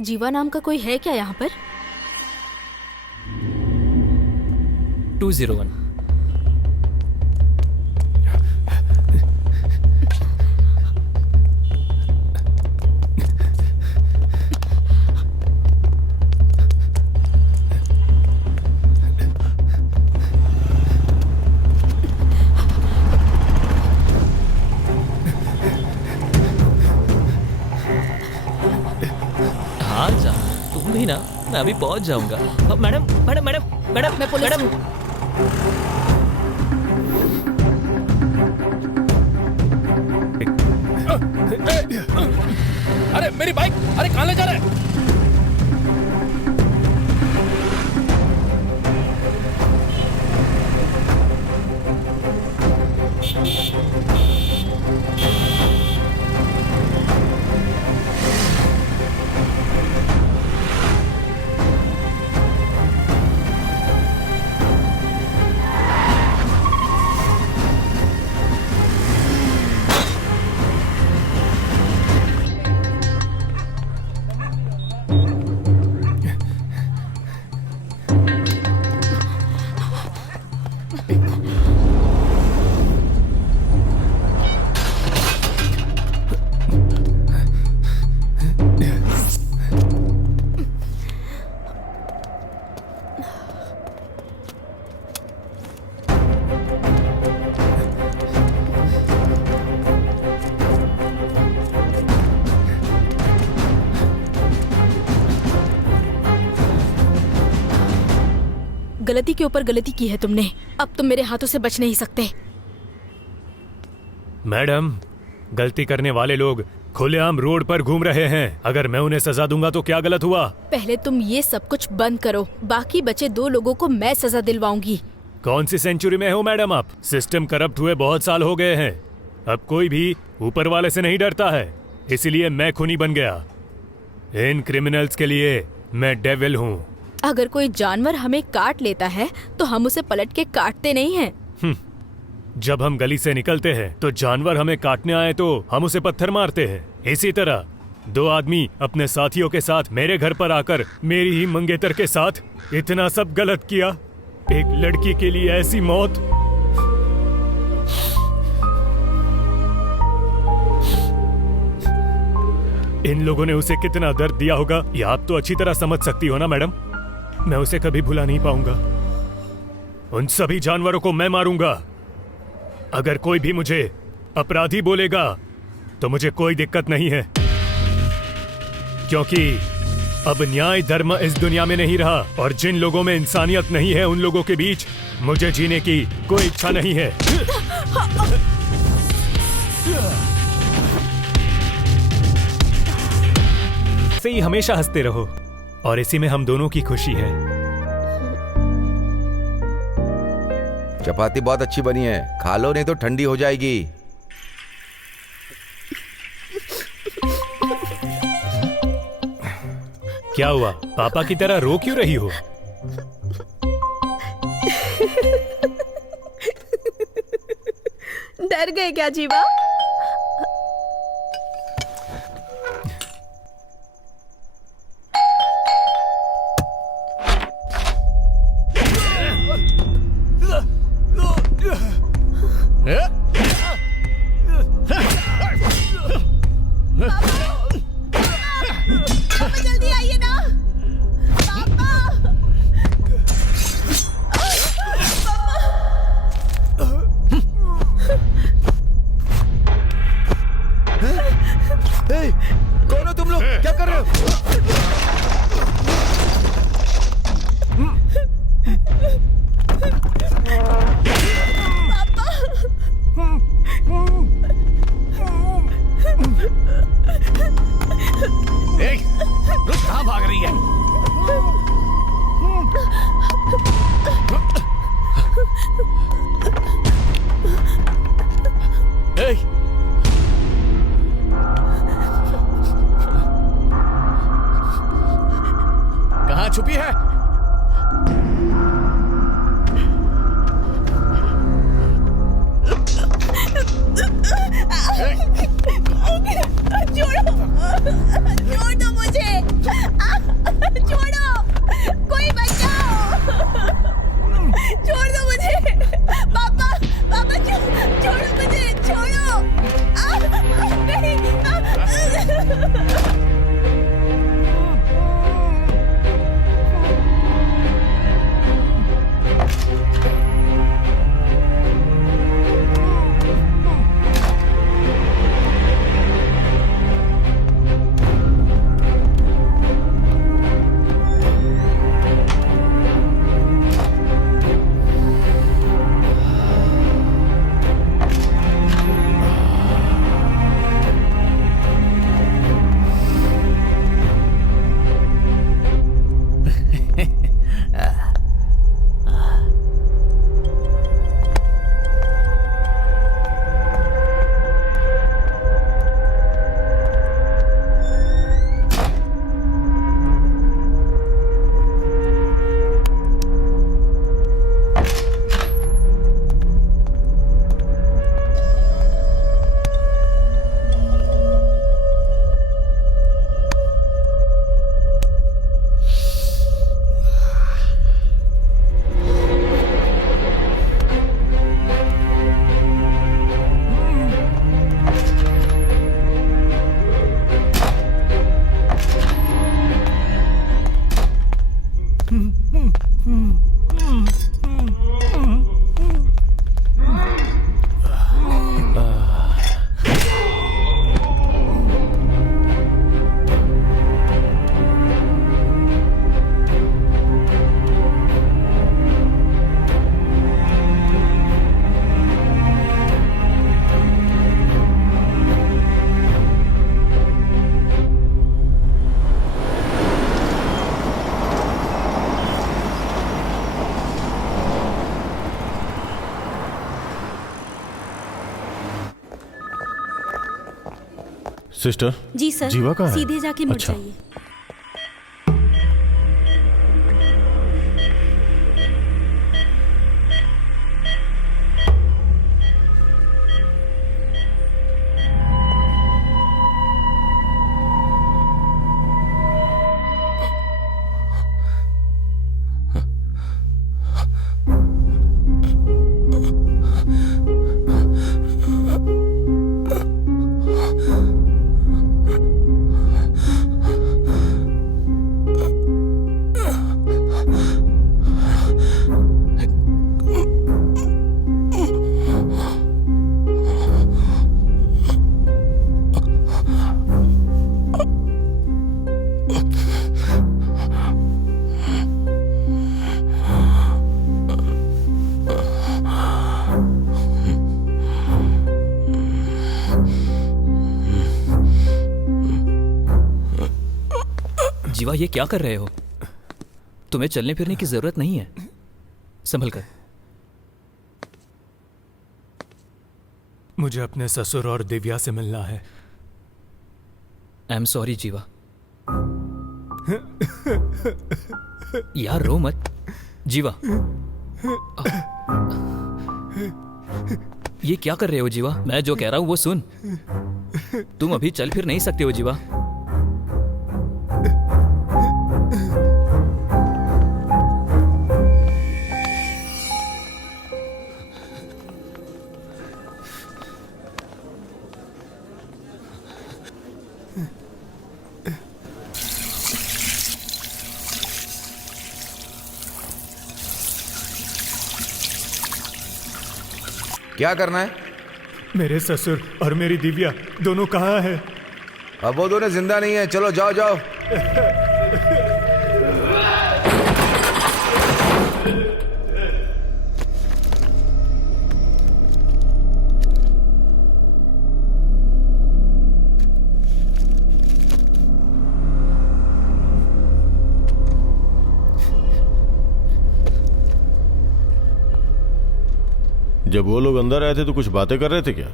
जीवा नाम का कोई है क्या यहाँ पर? 201। हाँ जा, तुम भी ना, मैं अभी पहुंच जाऊंगा। मैडम मैडम मैडम मैडम मैं पुलिस मैडम। हूँ। अरे मेरी बाइक, अरे कहाँ ले जा रहे हैं? गलती के ऊपर गलती की है तुमने, अब तुम मेरे हाथों से बच नहीं सकते। मैडम, गलती करने वाले लोग खुलेआम रोड पर घूम रहे हैं। अगर मैं उन्हें सजा दूंगा तो क्या गलत हुआ? पहले तुम ये सब कुछ बंद करो, बाकी बचे 2 लोगों को मैं सजा दिलवाऊंगी। कौन सी सेंचुरी में हो मैडम आप? सिस्टम करप्ट हुए बहुत साल हो गए हैं। अब कोई भी ऊपर वाले से नहीं डरता है, इसीलिए मैं खूनी बन गया। इन क्रिमिनल्स के लिए मैं डेविल हूँ। अगर कोई जानवर हमें काट लेता है तो हम उसे पलट के काटते नहीं हैं। जब हम गली से निकलते हैं तो जानवर हमें काटने आए तो हम उसे पत्थर मारते हैं। इसी तरह 2 आदमी अपने साथियों के साथ मेरे घर पर आकर मेरी ही मंगेतर के साथ इतना सब गलत किया। एक लड़की के लिए ऐसी मौत। इन लोगों ने उसे कितना दर्द दिया होगा, ये आप तो अच्छी तरह समझ सकती हो ना मैडम। मैं उसे कभी भुला नहीं पाऊंगा। उन सभी जानवरों को मैं मारूंगा। अगर कोई भी मुझे अपराधी बोलेगा तो मुझे कोई दिक्कत नहीं है, क्योंकि अब न्याय धर्म इस दुनिया में नहीं रहा और जिन लोगों में इंसानियत नहीं है उन लोगों के बीच मुझे जीने की कोई इच्छा नहीं है। ऐसे ही हमेशा हंसते रहो और इसी में हम दोनों की खुशी है। चपाती बहुत अच्छी बनी है, खा लो नहीं तो ठंडी हो जाएगी। क्या हुआ? पापा की तरह रो क्यों रही हो? डर गए क्या जीवा? जल्दी आइए ना पापा। कौन हो तुम लोग? क्या कर रहे हो? रुक, कहाँ भाग रही है? कहाँ छुपी है? छोड़ो, छोड़ दो मुझे। सिस्टर जी सर। जीवा कहाँ है? सीधे जाके मुड़ अच्छा। जाइए। जीवा, ये क्या कर रहे हो? तुम्हें चलने फिरने की जरूरत नहीं है, संभल कर। मुझे अपने ससुर और दिव्या से मिलना है। आई एम सॉरी जीवा। यार रो मत जीवा। ये क्या कर रहे हो जीवा? मैं जो कह रहा हूं वो सुन। तुम अभी चल फिर नहीं सकते हो जीवा। क्या करना है? मेरे ससुर और मेरी दिव्या दोनों कहाँ हैं? अब वो दोनों जिंदा नहीं है। चलो जाओ जाओ। जब वो लोग अंदर आए थे तो कुछ बातें कर रहे थे क्या?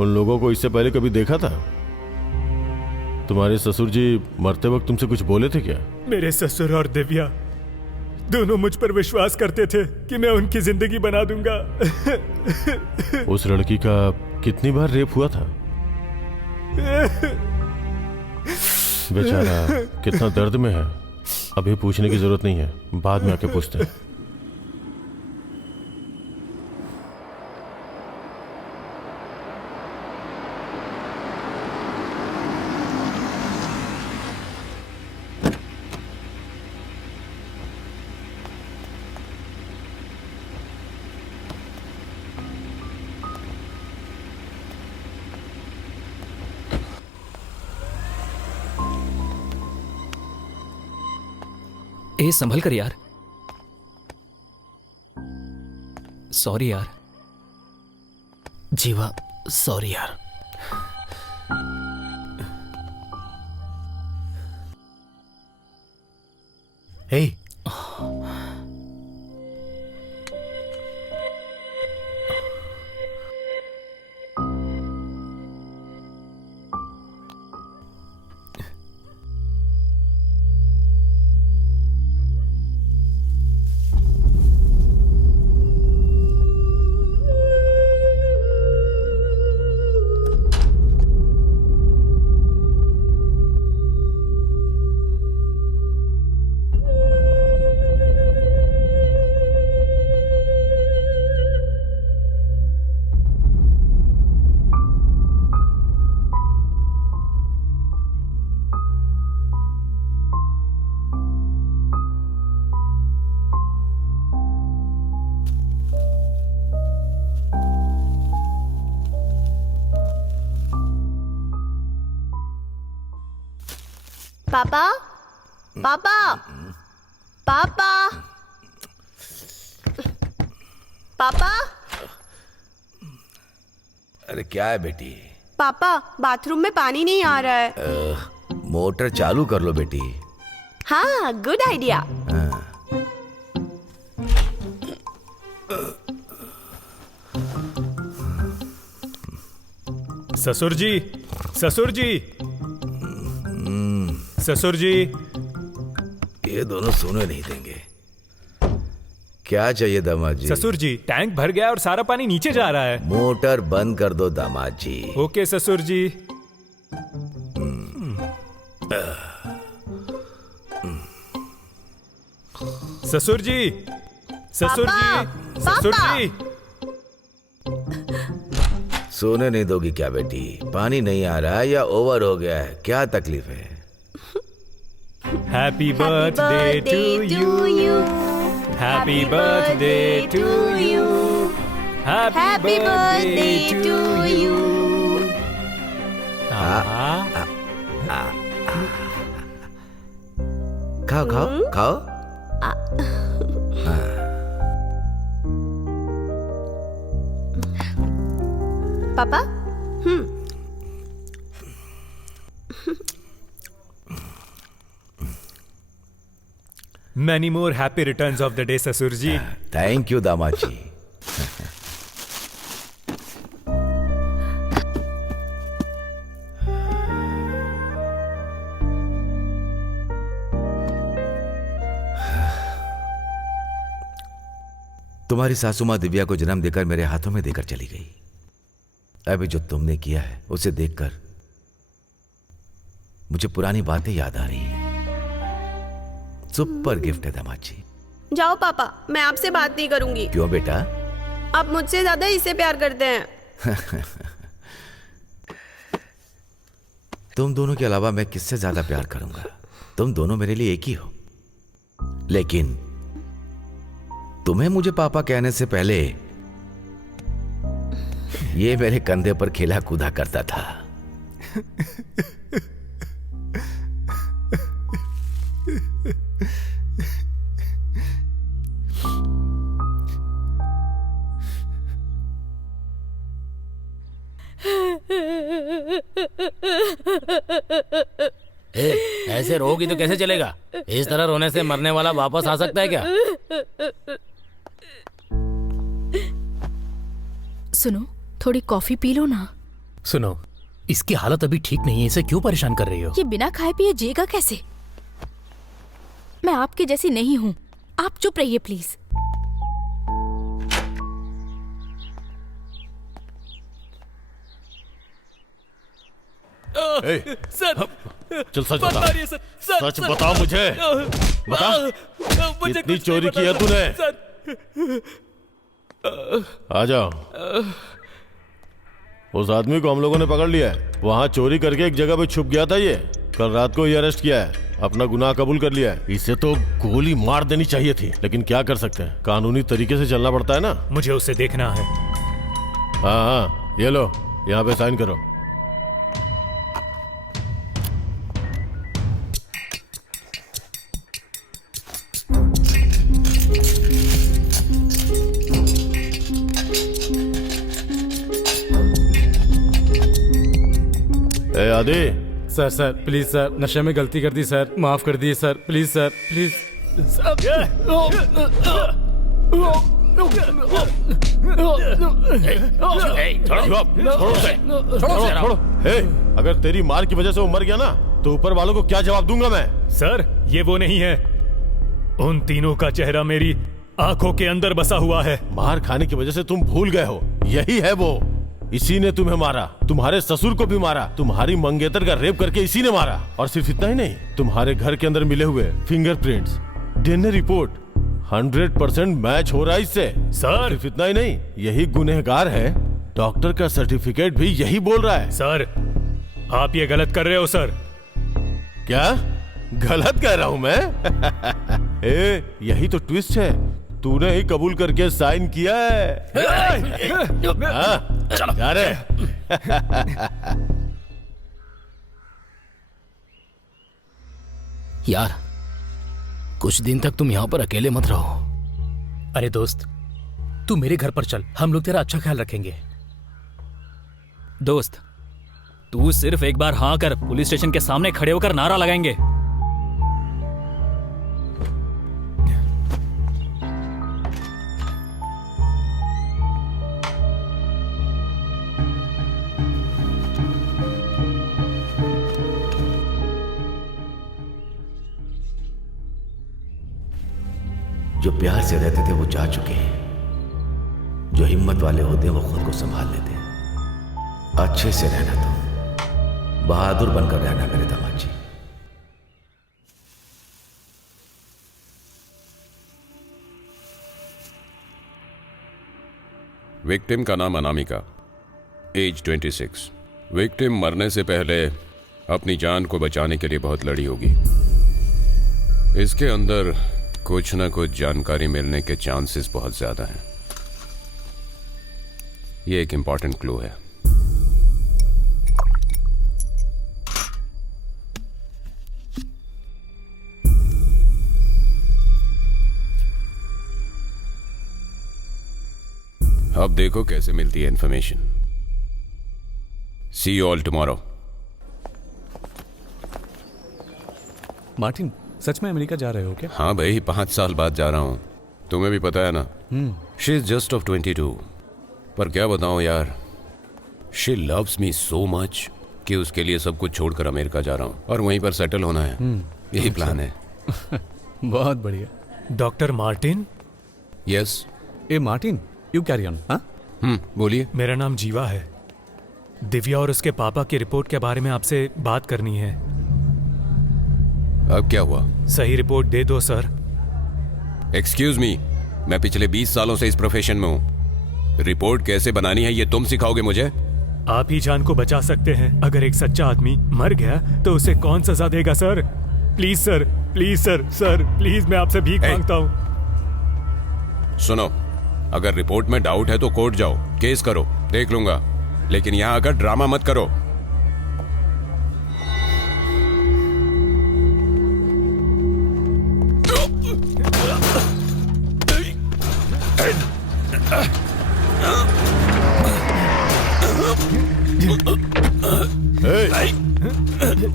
उन लोगों को इससे पहले कभी देखा था? तुम्हारे ससुर जी मरते वक्त तुमसे कुछ बोले थे क्या? मेरे ससुर और दिव्या दोनों मुझ पर विश्वास करते थे कि मैं उनकी जिंदगी बना दूंगा। उस लड़की का कितनी बार रेप हुआ था? बेचारा कितना दर्द में है। अभी पूछने की जरूरत नहीं है, बाद में आके पूछते हैं। ए संभल कर यार। सॉरी यार। जीवा सॉरी यार। हे पापा पापा पापा पापा अरे क्या है बेटी? पापा बाथरूम में पानी नहीं आ रहा है। मोटर चालू कर लो बेटी। हाँ गुड आइडिया। ससुर जी, ससुर जी, ससुर जी। ये दोनों सोने नहीं देंगे। क्या चाहिए दामाद जी? ससुर जी, टैंक भर गया और सारा पानी नीचे जा रहा है। मोटर बंद कर दो दामाद जी। ओके ससुर जी। ससुर जी, ससुर जी, ससुर जी। सोने नहीं दोगी क्या बेटी? पानी नहीं आ रहा है या ओवर हो गया है? क्या तकलीफ है? Happy birthday to you, happy birthday to you, happy birthday to you. खाओ खाओ खाओ। पापा। Many more happy returns of the day, ससुर जी। थैंक यू दामाद जी। तुम्हारी सासू माँ दिव्या को जन्म देकर मेरे हाथों में देकर चली गई। अभी जो तुमने किया है उसे देखकर मुझे पुरानी बातें याद आ रही हैं। सुपर गिफ्ट है दामाद जी। जाओ पापा, मैं आपसे बात नहीं करूंगी। क्यों बेटा? आप मुझसे ज्यादा इसे प्यार करते हैं। तुम दोनों के अलावा मैं किससे ज्यादा प्यार करूंगा? तुम दोनों मेरे लिए एक ही हो। लेकिन तुम्हें मुझे पापा कहने से पहले ये मेरे कंधे पर खेला कूदा करता था। ऐसे रोगी तो कैसे चलेगा? इस तरह रोने से मरने वाला वापस आ सकता है क्या? सुनो, थोड़ी कॉफी पी लो ना। सुनो, इसकी हालत अभी ठीक नहीं है, इसे क्यों परेशान कर रही हो? ये बिना खाए पिए जिएगा कैसे? मैं आपके जैसी नहीं हूँ। आप चुप रहिए प्लीज। सर, चल सच बता। सच बता मुझे। बता, कितनी चोरी की है तूने? आ जाओ। उस आदमी को हम लोगों ने पकड़ लिया है। वहां चोरी करके एक जगह पे छुप गया था। ये कल रात को ही अरेस्ट किया है। अपना गुनाह कबूल कर लिया है। इसे तो गोली मार देनी चाहिए थी, लेकिन क्या कर सकते हैं, कानूनी तरीके से चलना पड़ता है ना। मुझे उसे देखना है। हाँ हाँ, ये लो, यहाँ पे साइन करो। ए आदि। सर प्लीज सर, नशे में गलती कर दी सर, माफ कर दिए सर, प्लीज सर, प्लीज। अगर तेरी मार की वजह से वो मर गया ना, तो ऊपर वालों को क्या जवाब दूंगा मैं? सर, ये वो नहीं है। उन तीनों का चेहरा मेरी आंखों के अंदर बसा हुआ है। मार खाने की वजह से तुम भूल गए हो, यही है वो। इसी ने तुम्हें मारा, तुम्हारे ससुर को भी मारा, तुम्हारी मंगेतर का रेप करके इसी ने मारा। और सिर्फ इतना ही नहीं, तुम्हारे घर के अंदर मिले हुए फिंगरप्रिंट्स, डीएनए रिपोर्ट 100% मैच हो रहा है इससे। सर, सिर्फ इतना ही नहीं, यही गुनहगार है। डॉक्टर का सर्टिफिकेट भी यही बोल रहा है। सर, आप ये गलत कर रहे हो सर। क्या गलत कह रहा हूं मैं? ए, यही तो ट्विस्ट है। तूने ही कबूल करके साइन किया है। चलो जा रहे। यार, कुछ दिन तक तुम यहाँ पर अकेले मत रहो। अरे दोस्त, तू मेरे घर पर चल, हम लोग तेरा अच्छा ख्याल रखेंगे। दोस्त, तू सिर्फ एक बार हाँ कर, पुलिस स्टेशन के सामने खड़े होकर नारा लगाएंगे। जो प्यार से रहते थे वो जा चुके हैं। जो हिम्मत वाले होते हैं वो खुद को संभाल लेते हैं। अच्छे से रहना, तुम बहादुर बनकर रहना मेरे दामाद जी। विक्टिम का नाम अनामिका, एज 26। विक्टिम मरने से पहले अपनी जान को बचाने के लिए बहुत लड़ी होगी। इसके अंदर कुछ न कुछ जानकारी मिलने के चांसेस बहुत ज्यादा हैं। ये एक इंपॉर्टेंट क्लू है। अब देखो कैसे मिलती है information. See you all tomorrow. Martin, सच में अमेरिका जा रहे हो क्या? हाँ भाई, 5 साल बाद जा रहा हूं। तुम्हें भी पता है ना। She is just of 22। पर क्या बताऊं यार, she loves me so much कि उसके लिए सब कुछ छोड़कर अमेरिका जा रहा हूं और वहीं पर सेटल होना है। यही प्लान है। बहुत बढ़िया। Doctor Martin. Yes. A Martin, you carry on. हाँ, बोलिए। मेरा नाम जीवा है। दिव्या और उसके पापा की रिपोर्ट के बारे में आपसे बात करनी है। अब क्या हुआ? सही रिपोर्ट दे दो सर। एक्सक्यूज मी, मैं पिछले 20 सालों से इस प्रोफेशन में हूं। रिपोर्ट कैसे बनानी है ये तुम सिखाओगे मुझे? आप ही जान को बचा सकते हैं। अगर एक सच्चा आदमी मर गया तो उसे कौन सजा देगा sir? Please sir, please sir, sir please, मैं आपसे भीख मांगता हूं। सुनो, अगर रिपोर्ट में डाउट है तो कोर्ट जाओ, केस करो, देख लूंगा। लेकिन यहां आकर ड्रामा मत करो।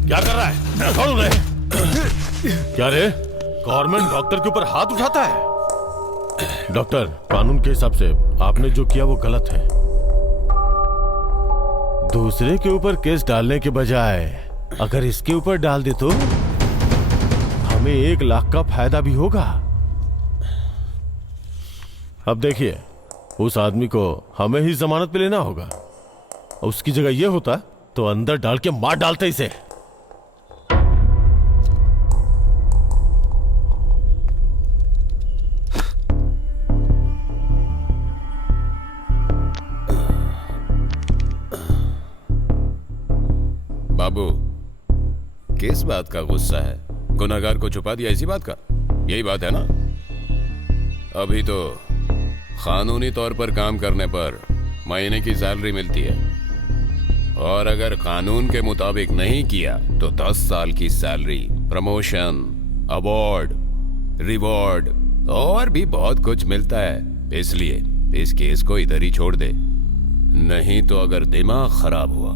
क्या कर रहा है? छोड़ उन्हें। क्या रे, गवर्नमेंट डॉक्टर के ऊपर हाथ उठाता है? डॉक्टर, कानून के हिसाब से आपने जो किया वो गलत है। दूसरे के ऊपर केस डालने के बजाय अगर इसके ऊपर डाल दे तो हमें 1 लाख का फायदा भी होगा। अब देखिए, उस आदमी को हमें ही जमानत पे लेना होगा। उसकी जगह ये होता तो अंदर डाल के मार डालते इसे। बाबू, किस बात का गुस्सा है? गुनहगार को छुपा दिया, इसी बात का? यही बात है ना? अभी तो कानूनी तौर पर काम करने पर महीने की सैलरी मिलती है, और अगर कानून के मुताबिक नहीं किया तो 10 साल की सैलरी, प्रमोशन, अवार्ड, रिवॉर्ड और भी बहुत कुछ मिलता है। इसलिए इस केस को इधर ही छोड़ दे, नहीं तो अगर दिमाग खराब हुआ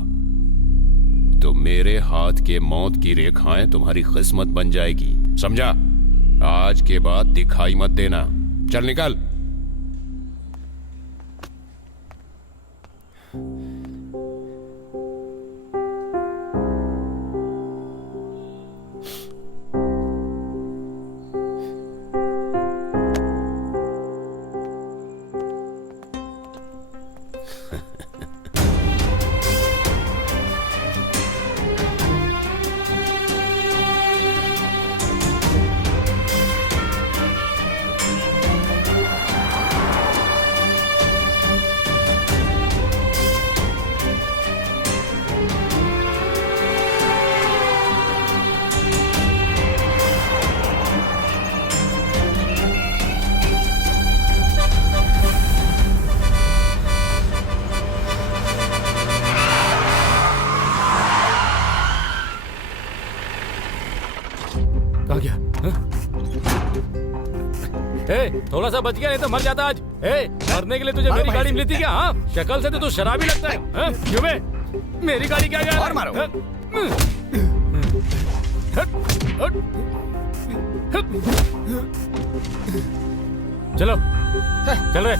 तो मेरे हाथ के मौत की रेखाएं तुम्हारी किस्मत बन जाएगी, समझा? आज के बाद दिखाई मत देना। चल निकल। कहाँ गया? थोड़ा सा बच गया, नहीं तो मर जाता आज। मरने के लिए तुझे मेरी गाड़ी मिली थी क्या? हाँ, शक्ल से तो तू शराबी लगता है। क्यों बे? मेरी गाड़ी क्या गया? और मारो। चलो चल रहे।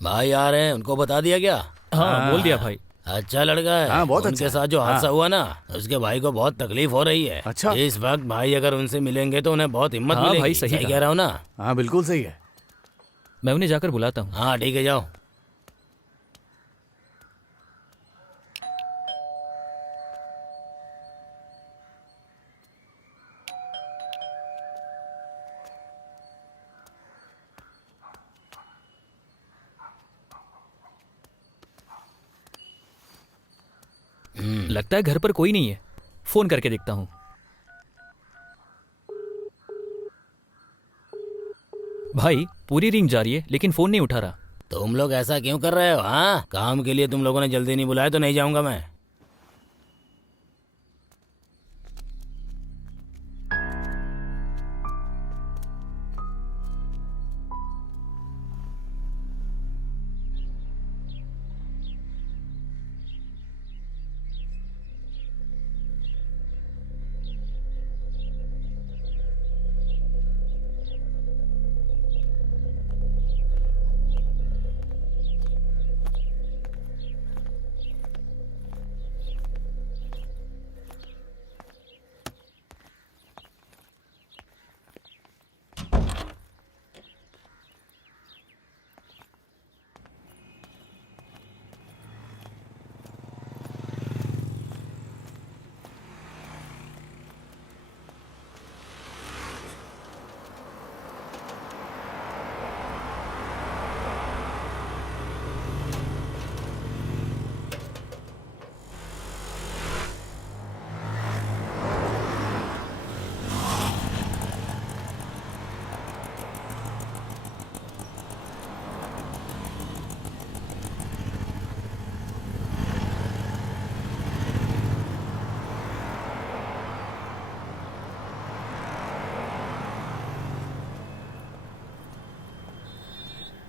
भाई आ रहे हैं, उनको बता दिया क्या? हाँ बोल दिया भाई। अच्छा लड़का है। हाँ, बहुत उनके अच्छा। साथ जो हादसा हुआ ना, उसके भाई को बहुत तकलीफ हो रही है। अच्छा। इस वक्त भाई अगर उनसे मिलेंगे तो उन्हें बहुत हिम्मत हाँ, मिलेगी। भाई, सही सही कहा। कह रहा हूँ ना? हाँ बिल्कुल सही है। मैं उन्हें जाकर बुलाता हूँ। हाँ ठीक है, जाओ। लगता है घर पर कोई नहीं है, फोन करके देखता हूँ। भाई पूरी रिंग जा रही है लेकिन फोन नहीं उठा रहा। तुम लोग ऐसा क्यों कर रहे हो? हाँ, काम के लिए तुम लोगों ने जल्दी नहीं बुलाया तो नहीं जाऊंगा मैं।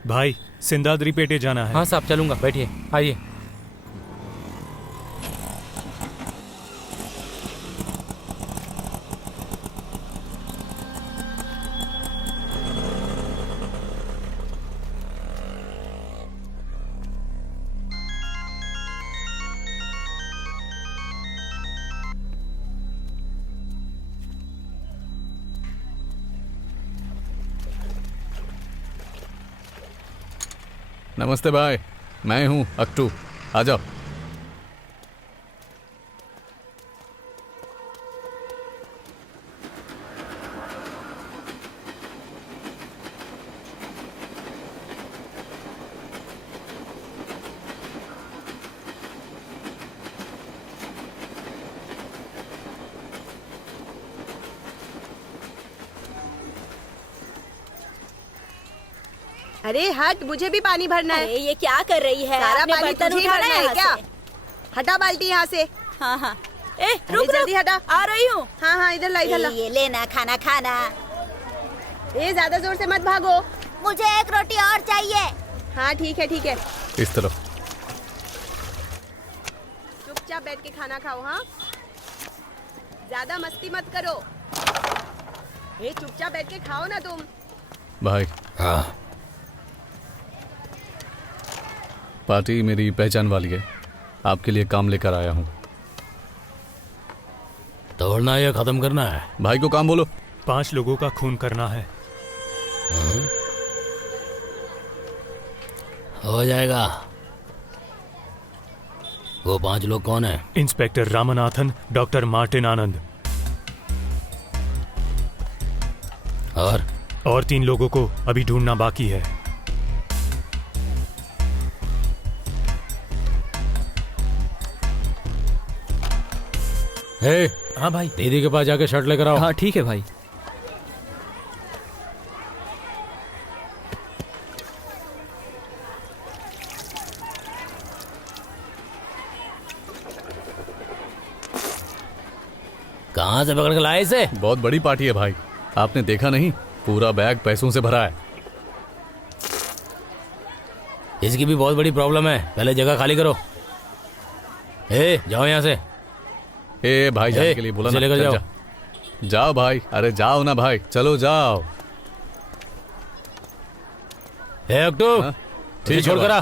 भाई सिंदाद्री पेटे जाना है। हाँ साहब, चलूंगा, बैठिए, आइए। नमस्ते भाई, मैं हूँ अक्टू, आ जाओ। अरे हट, मुझे भी पानी भरना है। अरे ये क्या कर रही है? सारा आपने पानी बर्तन तुझे ही उठाना भरना है यहाँ क्या? से? हटा बाल्टी यहाँ से। हाँ हाँ। ए अरे रुक जल्दी रुक, हटा। आ रही हूँ। हाँ हाँ, इधर ला, इधर ला। ये लेना खाना खाना। ए ज्यादा जोर से मत भागो। मुझे एक रोटी और चाहिए। हाँ ठीक है ठीक है, इस तरफ। चुपचाप बैठ के खाना खाओ। हाँ, ज्यादा मस्ती मत करो। ए चुपचाप बैठ के खाओ ना तुम। भाई हाँ, पार्टी मेरी पहचान वाली है, आपके लिए काम लेकर आया हूँ। तोड़ना या खत्म करना है? भाई को काम बोलो। 5 लोगों का खून करना है। हो जाएगा। वो 5 लोग कौन है? इंस्पेक्टर रामनाथन, डॉक्टर मार्टिन आनंद और 3 लोगों को अभी ढूंढना बाकी है। हे, हाँ भाई। दीदी के पास जाके शर्ट लेकर आओ। हाँ ठीक है भाई। कहाँ से पकड़ के लाए इसे? बहुत बड़ी पार्टी है भाई, आपने देखा नहीं? पूरा बैग पैसों से भरा है। इसकी भी बहुत बड़ी प्रॉब्लम है, पहले जगह खाली करो। ए, जाओ यहाँ से। ए भाई, जाने के लिए बोला ना। लेकर चल, जाओ। जाओ भाई, अरे जाओ ना भाई, चलो जाओ। हे अक्टू, हाँ? ठीक छोड़ कर आ।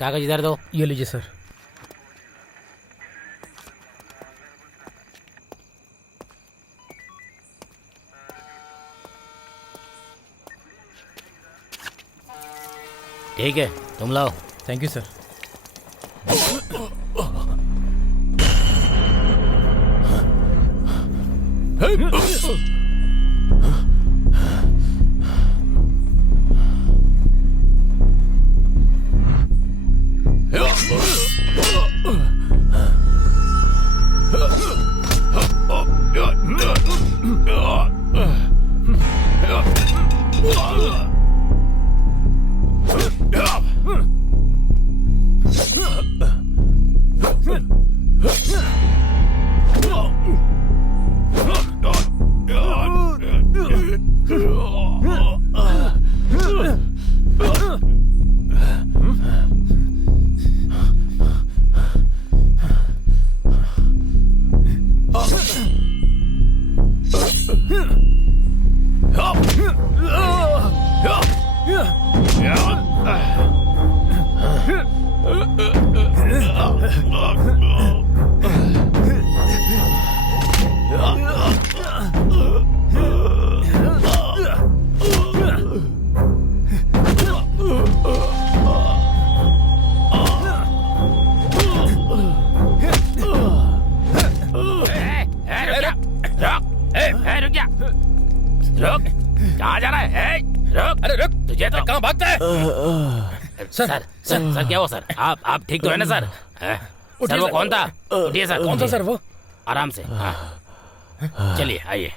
कागज इधर दो। ये लीजिए सर। ठीक है, तुम लाओ। Thank you sir. सर क्या हुआ सर? आप ठीक तो है ना सर? सर वो कौन था? उठिए सर। कौन था सर वो? आराम से। हाँ चलिए आइए।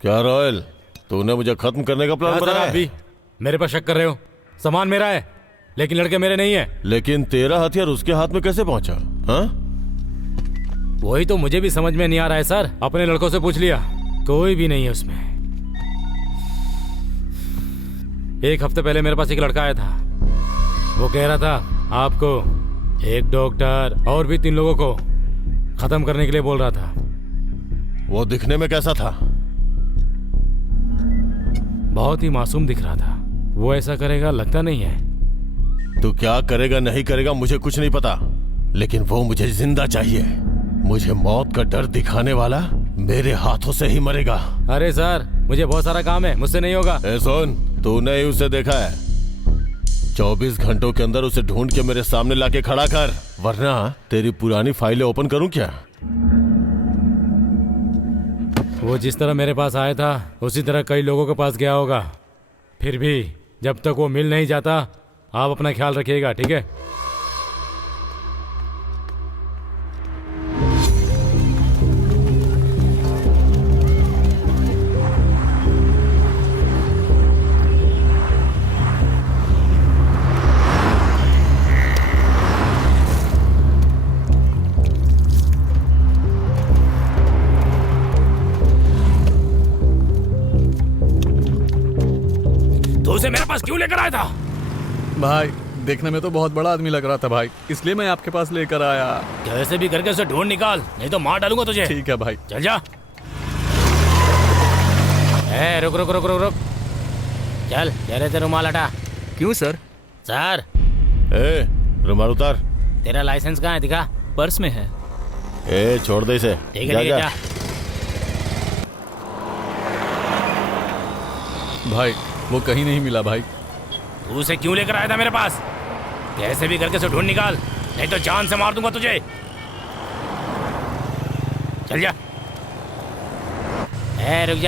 क्या रॉयल, तूने मुझे खत्म करने का प्लान बनाया है? भी मेरे पर शक कर रहे हो? सामान मेरा है लेकिन लड़के मेरे नहीं है। लेकिन तेरा हथियार उसके हाथ में कैसे पहुंचा? हाँ? वही तो मुझे भी समझ में नहीं आ रहा है सर। अपने लड़कों से पूछ लिया, कोई भी नहीं है उसमें। एक हफ्ते पहले मेरे पास एक लड़का आया था। वो कह रहा था आपको, एक डॉक्टर और भी 3 लोगों को खत्म करने के लिए बोल रहा था। वो दिखने में कैसा था? बहुत ही मासूम दिख रहा था। वो ऐसा करेगा लगता नहीं है। तू क्या करेगा नहीं करेगा मुझे कुछ नहीं पता, लेकिन वो मुझे जिंदा चाहिए। मुझे मौत का डर दिखाने वाला मेरे हाथों से ही मरेगा। अरे सर, मुझे बहुत सारा काम है, मुझसे नहीं होगा। ए सुन, तूने ही उसे देखा है। 24 घंटों के अंदर उसे ढूंढ के मेरे सामने लाके खड़ा कर, वरना तेरी पुरानी फाइलें ओपन करूं क्या? वो जिस तरह मेरे पास आया था उसी तरह कई लोगों के पास गया होगा। फिर भी जब तक वो मिल नहीं जाता, आप अपना ख्याल रखिएगा, ठीक है? उसे मेरे पास क्यों लेकर आया था? भाई देखने में तो बहुत बड़ा आदमी लग रहा था भाई, इसलिए मैं आपके पास लेकर आया। कैसे भी करके उसे ढूंढ निकाल, नहीं तो मार डालूंगा तुझे। ठीक है भाई। चल जा। रुक रुक रुक रुक रुक। चल चेहरे से रुमाल हटा। क्यों सर? सर। रुमाल उतार। तेरा लाइसेंस कहाँ है? दिखा। पर्स में है। छोड़ दे इसे। ठीक है जा। भाई वो कहीं नहीं मिला भाई। तू उसे क्यों लेकर आया था मेरे पास? कैसे भी करके उसे ढूंढ निकाल, नहीं तो जान से मार दूंगा तुझे। चल जा। रुक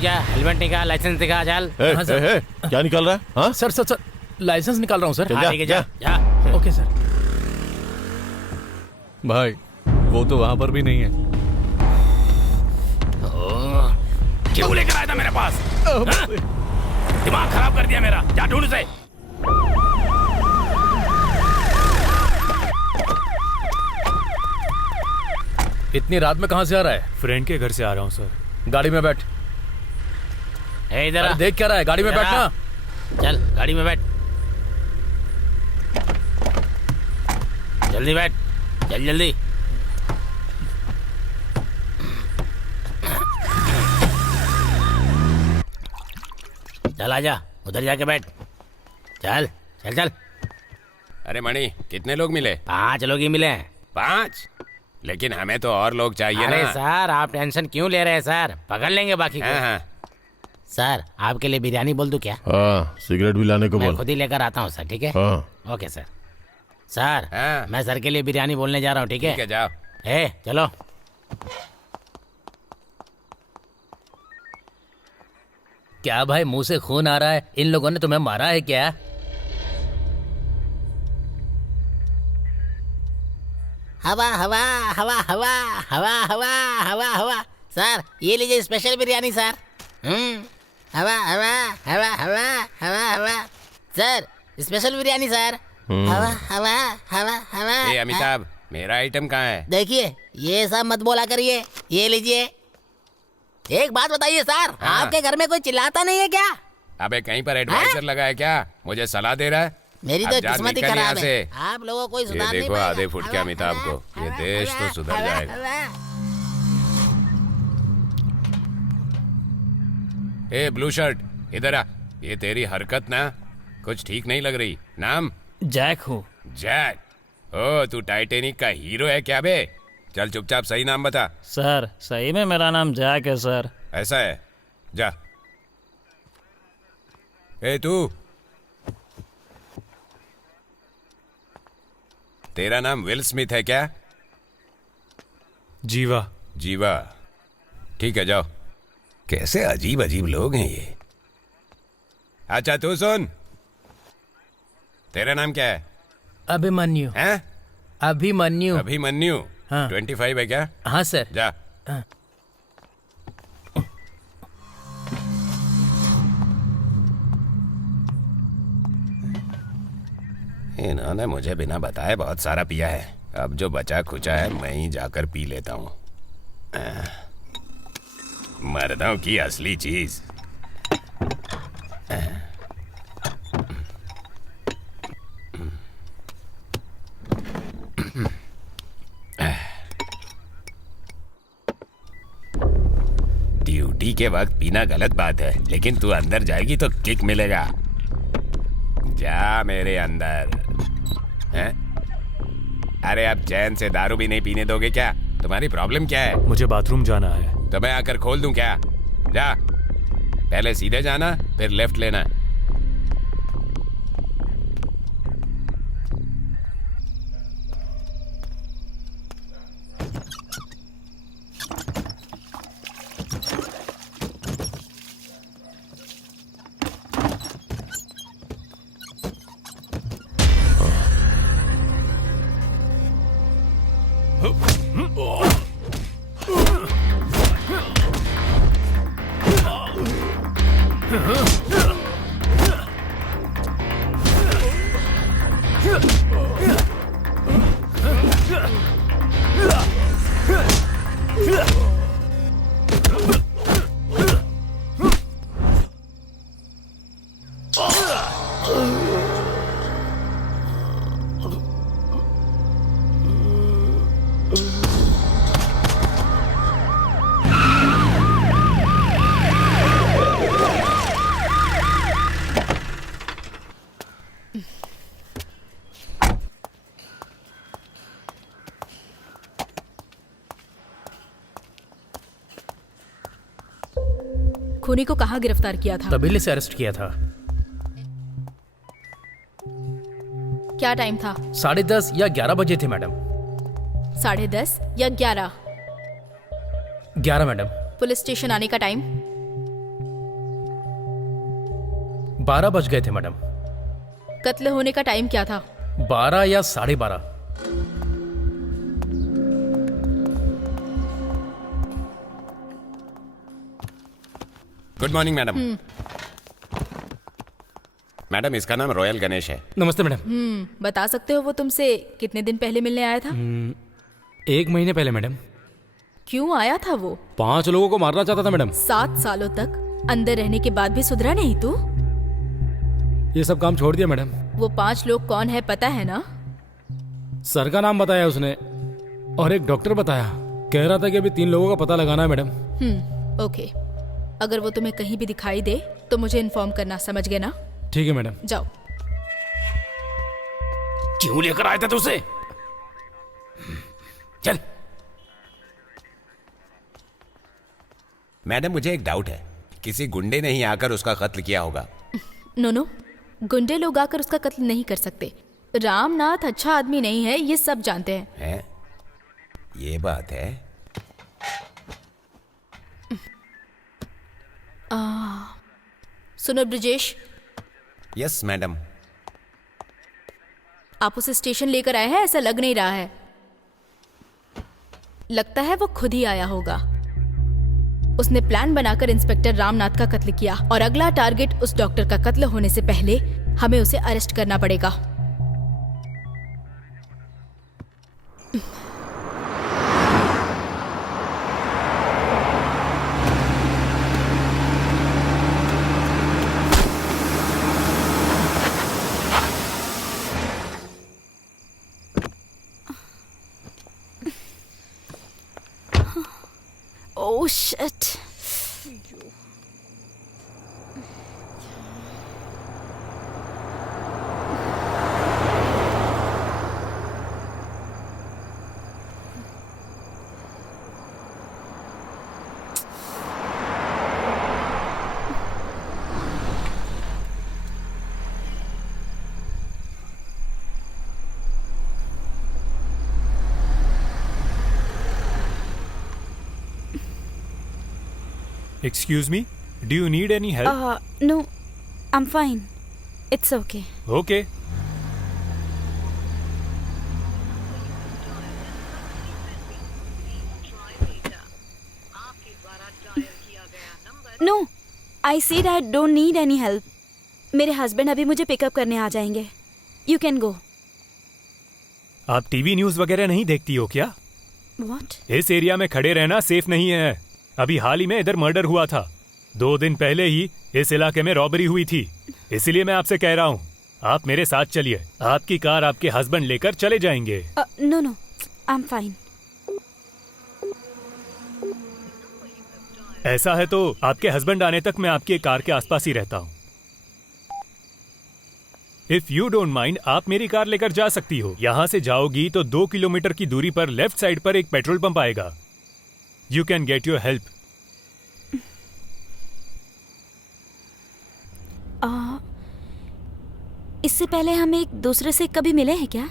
जा, हेलमेट निकाल, लाइसेंस दिखा, चल। हाँ, सर। क्या निकल रहा है? हाँ? सर सर सर लाइसेंस निकाल रहा हूँ सर। चल, हाँ, ठीक है, जा। Okay sir. भाई वो तो वहां पर भी नहीं है। क्यों लेकर आया था मेरे पास? हाँ? दिमाग खराब कर दिया मेरा, जा ढूंढ उसे। इतनी रात में कहाँ से आ रहा है? फ्रेंड के घर से आ रहा हूँ सर। गाड़ी में बैठ। इधर अरे आ। देख क्या रहा है, गाड़ी में इधर आ। बैठना। चल गाड़ी में बैठ, जल्दी बैठ, चल जल्दी। चल आजा, उधर जाके बैठ, चल चल चल। अरे मणि, कितने लोग मिले? 5 लोग ही मिले हैं। 5? लेकिन हमें तो और लोग चाहिए अरे ना। सर आप टेंशन क्यों ले रहे हैं सर, पकड़ लेंगे बाकी को। हाँ हाँ। सर आपके लिए बिरयानी बोल दूं क्या? हाँ, सिगरेट भी लाने को मैं बोल। खुद ही लेकर आता हूँ सर, ठीक है? हाँ। Okay sir. सर हाँ। मैं सर के लिए बिरयानी बोलने जा रहा हूँ, ठीक ठीक है, है? जाओ। चलो। क्या भाई मुंह से खून आ रहा है? इन लोगों ने तुम्हें मारा है क्या? हवा हवा हवा हवा हवा हवा हवा हवा। सर ये लीजिए स्पेशल बिरयानी सर। हवा हवा हवा हवा हवा हवा। Sir special biryani sir. हवा हवा हवा हवा। ए अमिताभ, मेरा आइटम कहाँ है? देखिए ये सब मत बोला करिए, ये लीजिए। एक बात बताइए सर, हाँ। आपके घर में कोई चिल्लाता नहीं है क्या? अबे कहीं पर एडवाइजर लगा है क्या? मुझे सलाह दे रहा है? मेरी अब तो जा, किस्मत ही निकल यहाँ खराब है। से। आप लोगों को ये सुधार नहीं देखो पाएगा। आधे फुट के अमिताभ को, ये देश तो सुधर जाएगा। ए ब्लू शर्ट, इधर आ। ये तेरी हरकत ना कुछ ठीक नहीं लग रही। नाम? जैक हूँ। जैक? ओ तू टाइटेनिक का हीरो है क्या बे? चल चुपचाप सही नाम बता। सर सही में मेरा नाम जैक है सर। ऐसा है, जा। ए तू, तेरा नाम विल स्मिथ है क्या? जीवा। जीवा, ठीक है, जाओ। कैसे अजीब अजीब लोग हैं ये। अच्छा तू सुन, तेरा नाम क्या है? अभिमन्यु। हैं? अभिमन्यु। अभिमन्यु। हाँ। 25 है क्या? हाँ सर। जा। इन्होंने मुझे बिना बताए बहुत सारा पिया है। अब जो बचा खुचा है मैं ही जाकर पी लेता हूँ। मर्दों की असली चीज। ड्यूटी के वक्त पीना गलत बात है, लेकिन तू अंदर जाएगी तो किक मिलेगा। जा मेरे अंदर। हैं? अरे अब चैन से दारू भी नहीं पीने दोगे क्या? तुम्हारी प्रॉब्लम क्या है? मुझे बाथरूम जाना है। तो मैं आकर खोल दूं क्या? जा, पहले सीधे जाना फिर लेफ्ट लेना। खूनी को कहाँ गिरफ्तार किया था? तबीले से अरेस्ट किया था। क्या टाइम था? 10:30 या 11 बजे थे मैडम। 10:30 या 11? 11 मैडम। पुलिस स्टेशन आने का टाइम? 12 बज गए थे मैडम। कत्ल होने का टाइम क्या था? 12 या 12:30। Good morning madam. मैडम इसका नाम रॉयल गणेश है। नमस्ते मैडम। बता सकते हो वो तुमसे कितने दिन पहले मिलने आया था? 1 महीने पहले मैडम। क्यों आया था वो? 5 लोगों को मारना चाहता था मैडम। 7 सालों तक अंदर रहने के बाद भी सुधरा नहीं तू? ये सब काम छोड़ दिया मैडम। वो 5 लोग कौन है पता है ना? सर का नाम बताया उसने और एक डॉक्टर बताया। कह रहा था कि अभी 3 लोगों का पता लगाना है मैडम। ओके। अगर वो तुम्हें कहीं भी दिखाई दे तो मुझे इन्फॉर्म करना, समझ गए ना? ठीक है मैडम। जाओ। क्यों लेकर आए थे तू उसे? चल। मैडम मुझे एक डाउट है, किसी गुंडे ने ही आकर उसका कत्ल किया होगा? नो, गुंडे लोग आकर उसका कत्ल नहीं कर सकते। रामनाथ अच्छा आदमी नहीं है, ये सब जानते हैं। है? ये बात है। सुनो ब्रिजेश, यस मैडम। आप उसे स्टेशन लेकर आए हैं? ऐसा लग नहीं रहा है। लगता है वो खुद ही आया होगा। उसने प्लान बनाकर इंस्पेक्टर रामनाथ का कत्ल किया और अगला टारगेट उस डॉक्टर का कत्ल होने से पहले हमें उसे अरेस्ट करना पड़ेगा। Oh shit. Excuse me, do you need any help? No, I'm fine. It's okay. Okay. No, I said I don't need any help. मेरे हस्बैंड अभी मुझे पिकअप करने आ जाएंगे. You can go. आप टीवी न्यूज़ वगैरह नहीं देखती हो क्या? What? इस एरिया में खड़े रहना सेफ नहीं है। अभी हाल ही में इधर मर्डर हुआ था। 2 दिन पहले ही इस इलाके में रॉबरी हुई थी। इसीलिए मैं आपसे कह रहा हूँ, आप मेरे साथ चलिए। आपकी कार आपके हस्बैंड लेकर चले जाएंगे। No, I'm fine. ऐसा है तो आपके हस्बैंड आने तक मैं आपकी कार के आसपास ही रहता हूँ। इफ यू डोंट माइंड, आप मेरी कार लेकर जा सकती हो। यहाँ से जाओगी तो 2 किलोमीटर की दूरी पर लेफ्ट साइड पर एक पेट्रोल पंप आएगा। You can get your help. इससे पहले हम एक दूसरे से कभी मिले हैं क्या?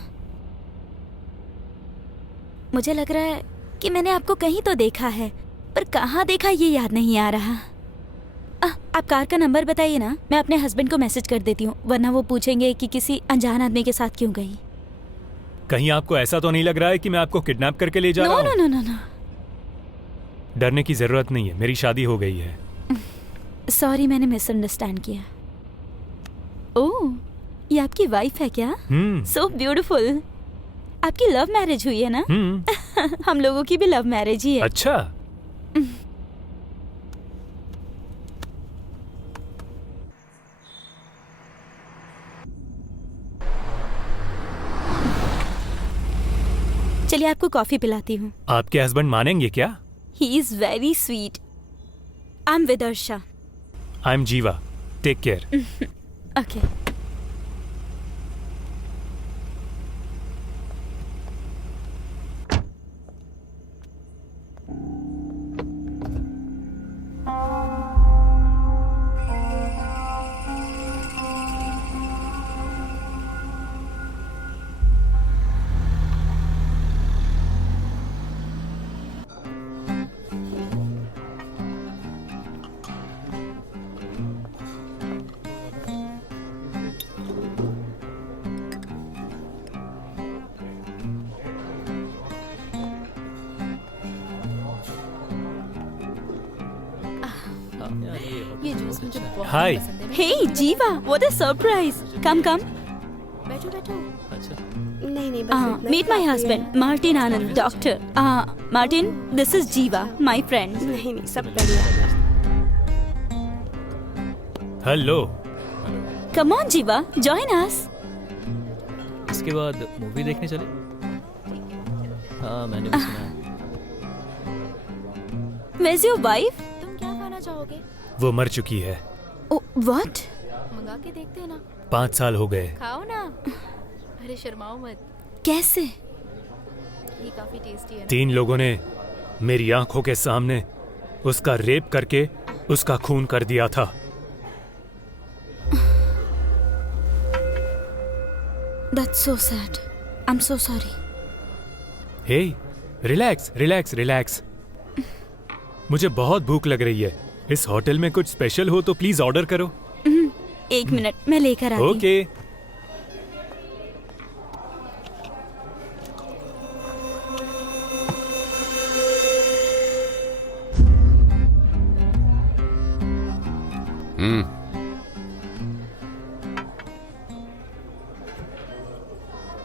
मुझे लग रहा है कि मैंने आपको कहीं तो देखा है, पर कहाँ देखा ये याद नहीं आ रहा। आप कार का नंबर बताइए ना, मैं अपने हस्बैंड को मैसेज कर देती हूँ, वरना वो पूछेंगे कि किसी अनजान आदमी के साथ क्यों गई। कहीं आपको ऐसा तो नहीं लग रहा है कि मैं आपको किडनैप करके ले जा रहा हूँ? नो। डरने की जरूरत नहीं है, मेरी शादी हो गई है। सॉरी, मैंने मिसअंडरस्टैंड किया। ओह, ये आपकी वाइफ है क्या? So beautiful. आपकी लव मैरिज हुई है ना? हम लोगों की भी लव मैरिज ही है। अच्छा। चलिए आपको कॉफी पिलाती हूँ। आपके हस्बैंड मानेंगे क्या? He is very sweet. I'm Vidarsha. I'm Jiva. Take care. Okay. ये जूस मुझे बहुत हाय। पसंद है। हे जीवा, व्हाट अ सरप्राइज। कम कम। बैठो बैठो। अच्छा नहीं नहीं बस इतना ही मीट माय काफी है। Husband Martin Anand, doctor. Martin, this is जीवा, माय फ्रेंड। नहीं नहीं सब बढ़िया। हेलो। कम ऑन जीवा, जॉइन अस। इसके बाद मूवी देखने चले? हाँ मैंने भी सुना है। Where's your wife? तुम क्या खाना चाहोगे? वो मर चुकी है। Oh, what? मंगा के देखते हैं ना। 5 साल हो गए। खाओ ना। अरे शर्माओ मत, कैसे? ये काफी टेस्टी है ना। 3 लोगों ने मेरी आंखों के सामने उसका रेप करके उसका खून कर दिया था। That's so sad. I'm so sorry. Hey, relax relax relax. मुझे बहुत भूख लग रही है। इस होटल में कुछ स्पेशल हो तो प्लीज ऑर्डर करो। 1 मिनट, मैं लेकर आती हूँ। ओके।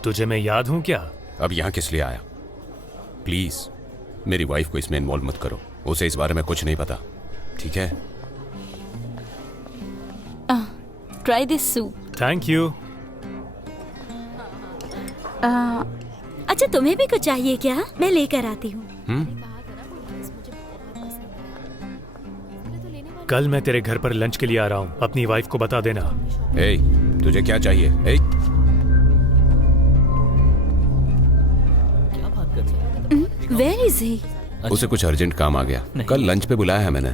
तुझे मैं याद हूं क्या? अब यहाँ किस लिए आया? प्लीज मेरी वाइफ को इसमें इन्वॉल्व मत करो। उसे इस बारे में कुछ नहीं पता, ठीक है? Try this soup. Thank you. अच्छा, तुम्हें भी कुछ चाहिए क्या? मैं लेकर आती हूँ। कल मैं तेरे घर पर लंच के लिए आ रहा हूँ, अपनी वाइफ को बता देना। ए, तुझे क्या चाहिए? ए? क्या बात कर रहे हो? Where is he? उसे कुछ अर्जेंट काम आ गया। कल लंच पे बुलाया है मैंने।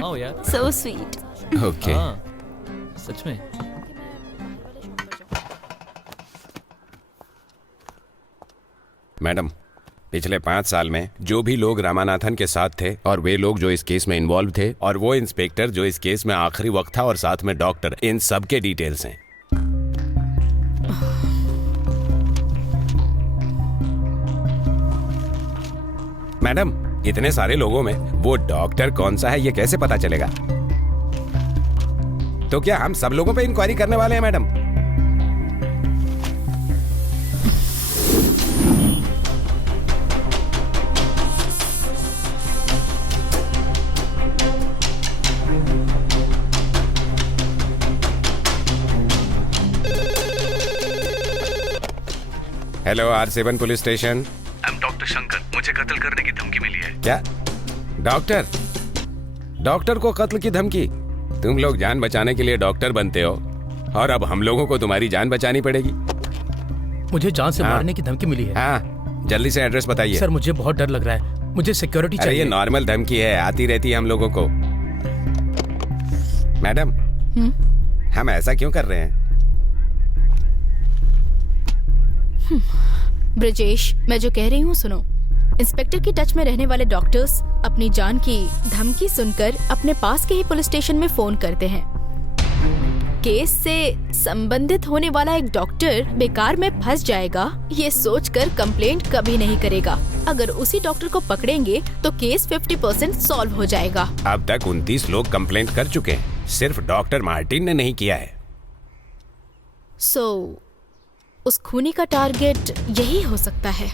वाओ यार। So sweet. ओके। हाँ, सच में। मैडम, पिछले 5 साल में जो भी लोग रामानाथन के साथ थे और वे लोग जो इस केस में इन्वॉल्व थे और वो इंस्पेक्टर जो इस केस में आखिरी वक्त था और साथ में डॉक्टर, इन सब के डिटेल्स हैं। मैडम, इतने सारे लोगों में वो डॉक्टर कौन सा है ये कैसे पता चलेगा? तो क्या हम सब लोगों पे इंक्वायरी करने वाले हैं madam? Hello, R7 police station. Doctor Shankar, मुझे कत्ल करने की धमकी मिली है। क्या? डॉक्टर? डॉक्टर को कत्ल की धमकी? तुम लोग जान बचाने के लिए डॉक्टर बनते हो और अब हम लोगों को तुम्हारी जान बचानी पड़ेगी। मुझे जान से हाँ। मारने की धमकी मिली है। हाँ, जल्दी से एड्रेस बताइए। सर, मुझे बहुत डर लग रहा है। मुझे सिक्योरिटी अरे ये चाहिए। नॉर्मल धमकी है, आती रहती है हम लोगों को। मैडम, हम ऐसा क्यों कर रहे हैं? ब्रजेश, मैं जो कह रही हूँ सुनो। इंस्पेक्टर की टच में रहने वाले डॉक्टर्स अपनी जान की धमकी सुनकर अपने पास के ही पुलिस स्टेशन में फोन करते हैं। केस से संबंधित होने वाला एक डॉक्टर बेकार में फंस जाएगा ये सोचकर कंप्लेंट कभी नहीं करेगा। अगर उसी डॉक्टर को पकड़ेंगे तो केस 50% सॉल्व हो जाएगा। अब तक 29 लोग कंप्लेंट कर चुके हैं, सिर्फ डॉक्टर मार्टिन ने नहीं किया है। उस खूनी का टारगेट यही हो सकता है।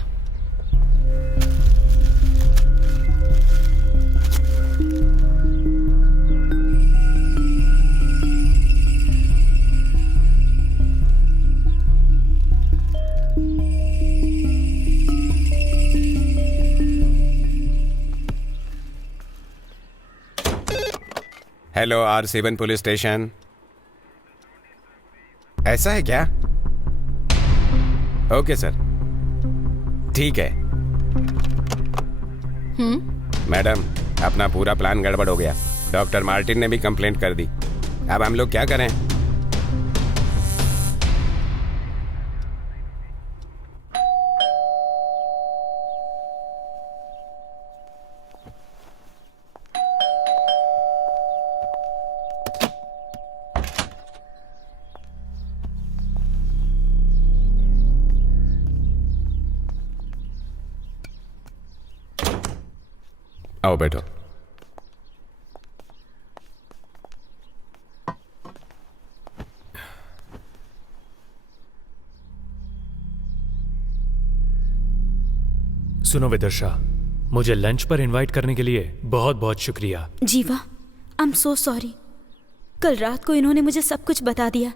Hello, R7 police station. ऐसा है क्या? ओके सर, ठीक है। मैडम, अपना पूरा प्लान गड़बड़ हो गया। डॉक्टर मार्टिन ने भी कंप्लेंट कर दी। अब हम लोग क्या करें? आओ बैठो। सुनो विदर्शा, मुझे लंच पर इनवाइट करने के लिए बहुत बहुत शुक्रिया। जीवा, आई एम सो सॉरी। कल रात को इन्होंने मुझे सब कुछ बता दिया।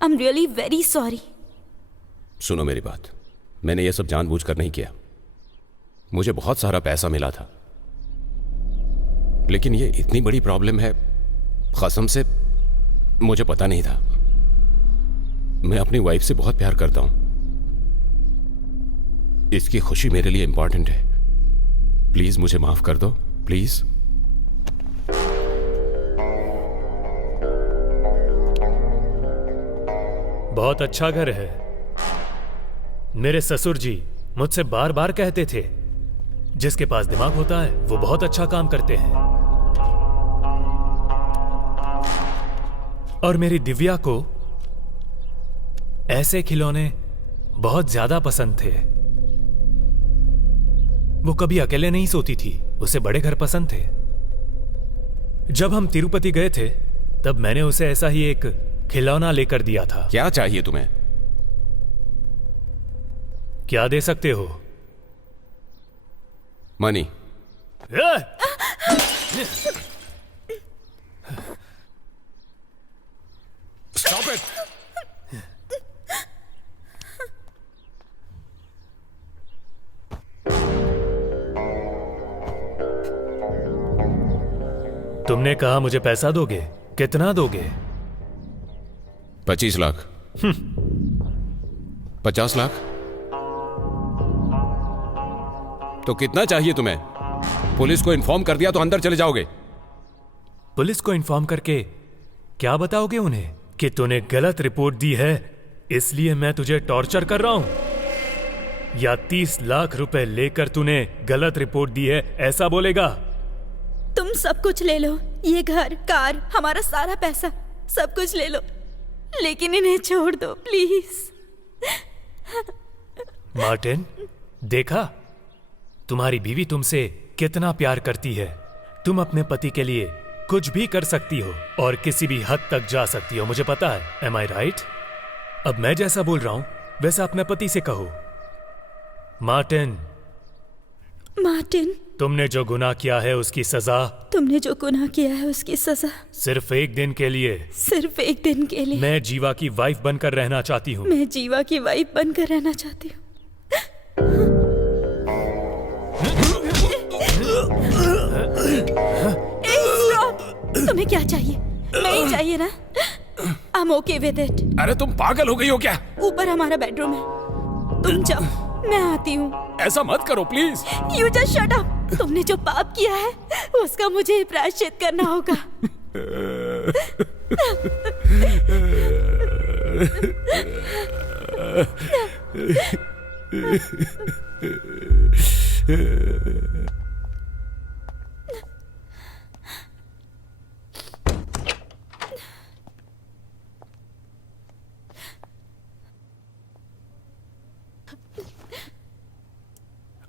I am really very sorry. सुनो मेरी बात, मैंने ये सब जानबूझकर नहीं किया। मुझे बहुत सारा पैसा मिला था, लेकिन ये इतनी बड़ी प्रॉब्लम है, कसम से मुझे पता नहीं था। मैं अपनी वाइफ से बहुत प्यार करता हूं। इसकी खुशी मेरे लिए इंपॉर्टेंट है। प्लीज मुझे माफ कर दो, प्लीज। बहुत अच्छा घर है। मेरे ससुर जी मुझसे बार बार कहते थे, जिसके पास दिमाग होता है वो बहुत अच्छा काम करते हैं। और मेरी दिव्या को ऐसे खिलौने बहुत ज्यादा पसंद थे। वो कभी अकेले नहीं सोती थी, उसे बड़े घर पसंद थे। जब हम तिरुपति गए थे तब मैंने उसे ऐसा ही एक खिलौना लेकर दिया था। क्या चाहिए तुम्हें? क्या दे सकते हो? मनी। Stop it! तुमने कहा मुझे पैसा दोगे, कितना दोगे? 25 लाख। 50 लाख? तो कितना चाहिए तुम्हें? पुलिस को इन्फॉर्म कर दिया तो अंदर चले जाओगे। पुलिस को इन्फॉर्म करके क्या बताओगे उन्हें? कि तूने गलत रिपोर्ट दी है, इसलिए मैं तुझे टॉर्चर कर रहा हूं? या 30 लाख रुपए लेकर तूने गलत रिपोर्ट दी है, ऐसा बोलेगा? तुम सब कुछ ले लो, ये घर, कार, हमारा सारा पैसा, सब कुछ ले लो, लेकिन इन्हें छोड़ दो प्लीज। मार्टिन, देखा तुम्हारी बीवी तुमसे कितना प्यार करती है। तुम अपने पति के लिए कुछ भी कर सकती हो और किसी भी हद तक जा सकती हो, मुझे पता है। एम आई राइट? अब मैं जैसा बोल रहा हूं वैसा अपने पति से कहो। मार्टिन, मार्टिन, तुमने जो गुनाह किया है उसकी सजा, तुमने जो गुनाह किया है उसकी सजा सिर्फ एक दिन के लिए, सिर्फ एक दिन के लिए। मैं जीवा की वाइफ बनकर रहना चाहती हूँ। मैं जीवा की वाइफ बनकर रहना चाहती हूँ। तुम्हें क्या चाहिए? नहीं चाहिए ना? I'm okay with it। अरे तुम पागल हो गई हो क्या? ऊपर हमारा बेडरूम है, तुम जाओ, मैं आती हूँ। ऐसा मत करो please. You just shut up। तुमने जो पाप किया है उसका मुझे प्रायश्चित करना होगा।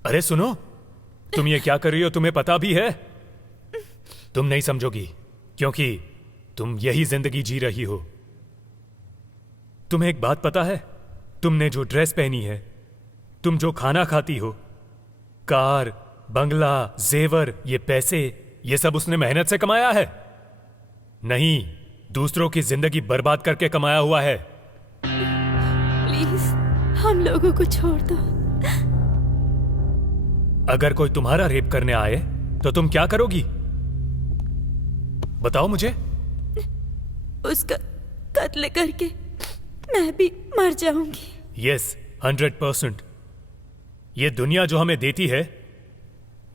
अरे सुनो, तुम ये क्या कर रही हो? तुम्हें पता भी है? तुम नहीं समझोगी क्योंकि तुम यही जिंदगी जी रही हो। तुम्हें एक बात पता है? तुमने जो ड्रेस पहनी है, तुम जो खाना खाती हो, कार, बंगला, जेवर, ये पैसे, ये सब उसने मेहनत से कमाया है? नहीं, दूसरों की जिंदगी बर्बाद करके कमाया हुआ है। प्लीज हम लोगों को छोड़ दो। अगर कोई तुम्हारा रेप करने आए तो तुम क्या करोगी? बताओ मुझे। उसका कत्ल करके मैं भी मर जाऊंगी। यस, 100%। ये दुनिया जो हमें देती है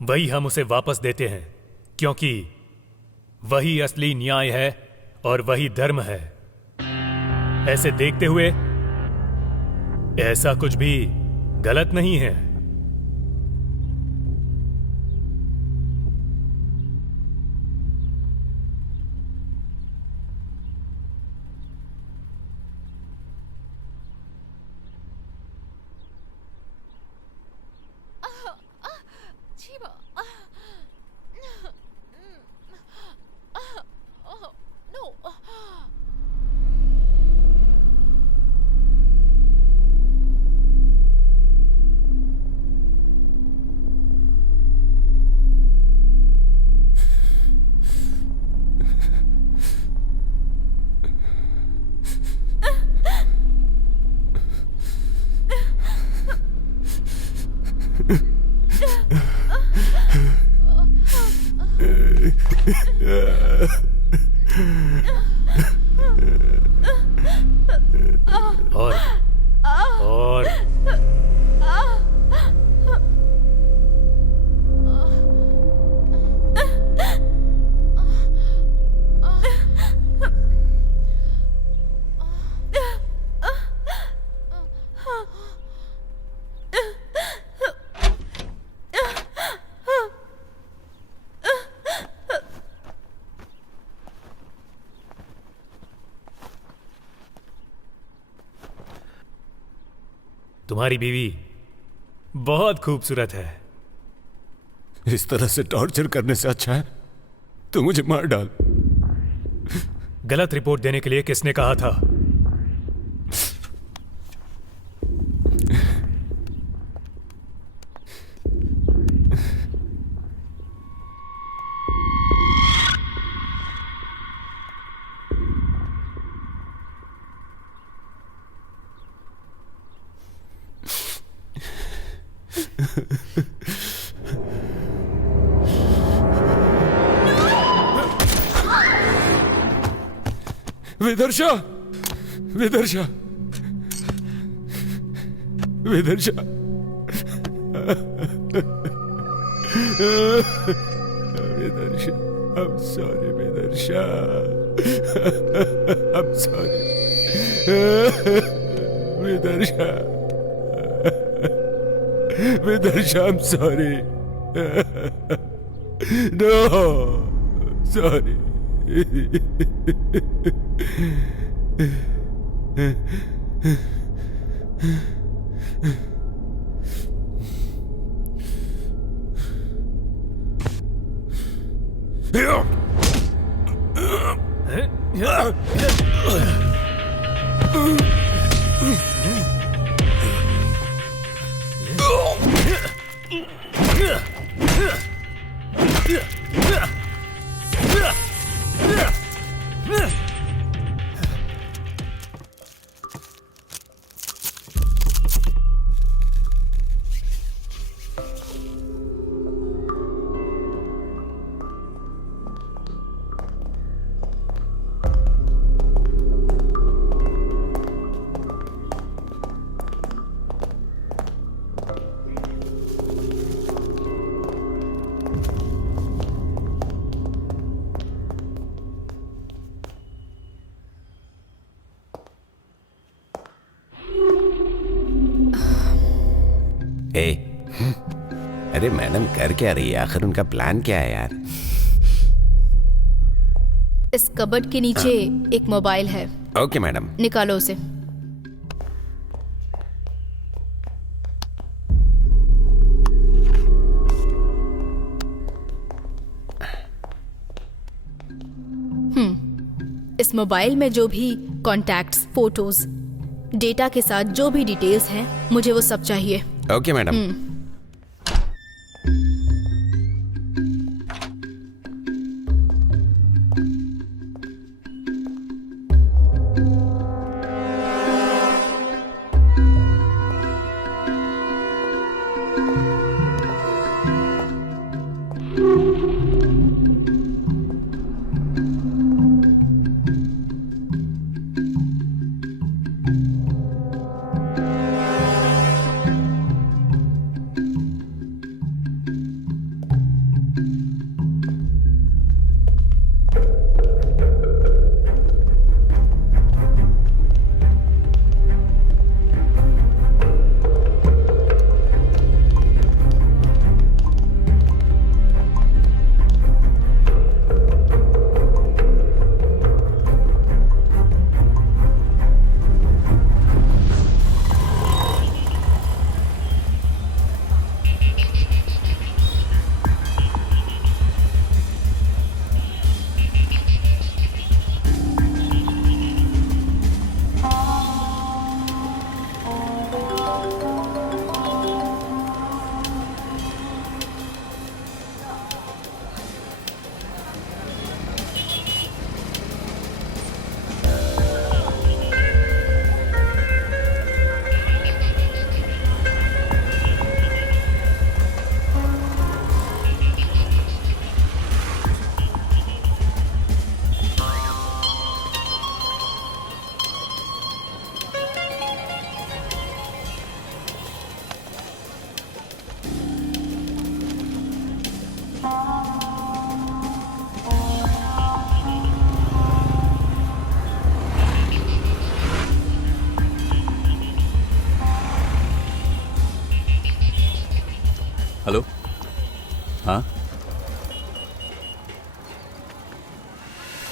वही हम उसे वापस देते हैं, क्योंकि वही असली न्याय है और वही धर्म है। ऐसे देखते हुए ऐसा कुछ भी गलत नहीं है। और तुम्हारी बीवी बहुत खूबसूरत है। इस तरह से टॉर्चर करने से अच्छा है तो मुझे मार डाल। गलत रिपोर्ट देने के लिए किसने कहा था? विदर्शा, विदर्शा, विदर्शा, विदर्शा, I'm sorry, विदर्शा, I'm sorry, विदर्शा, विदर्शा, I'm sorry, no, sorry. अरे मैडम कर क्या रही है? आखिर उनका प्लान क्या है यार? इस कबर्ड के नीचे एक मोबाइल है। Okay madam. निकालो उसे। इस मोबाइल में जो भी कॉन्टैक्ट्स, फोटोज, डेटा के साथ जो भी डिटेल्स हैं, मुझे वो सब चाहिए। Okay madam.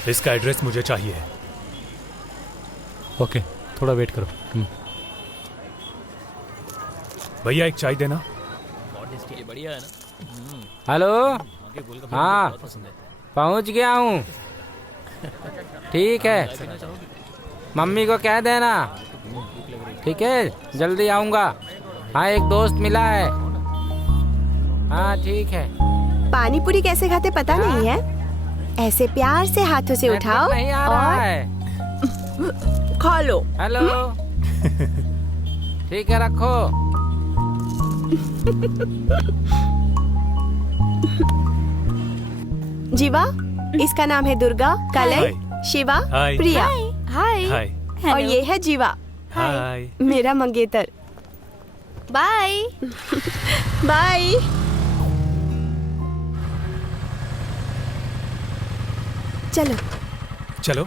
इसका एड्रेस मुझे चाहिए। ओके, थोड़ा वेट करो। भैया एक चाय देना। बढ़िया है ना। हेलो, हाँ पहुंच गया हूँ। ठीक है, मम्मी को कह देना। ठीक है, जल्दी आऊँगा। हाँ, एक दोस्त मिला है। हाँ ठीक है। पानी पूरी कैसे खाते पता नहीं है? ऐसे प्यार से हाथों से उठाओ नहीं आ रहा है। खा लो। हेलो, ठीक है रखो। जीवा, इसका नाम है दुर्गा, कलय, शिवा, हाय। प्रिया। हाय। हाय। और ये है जीवा, हाय। मेरा मंगेतर। बाय। बाय। चलो चलो।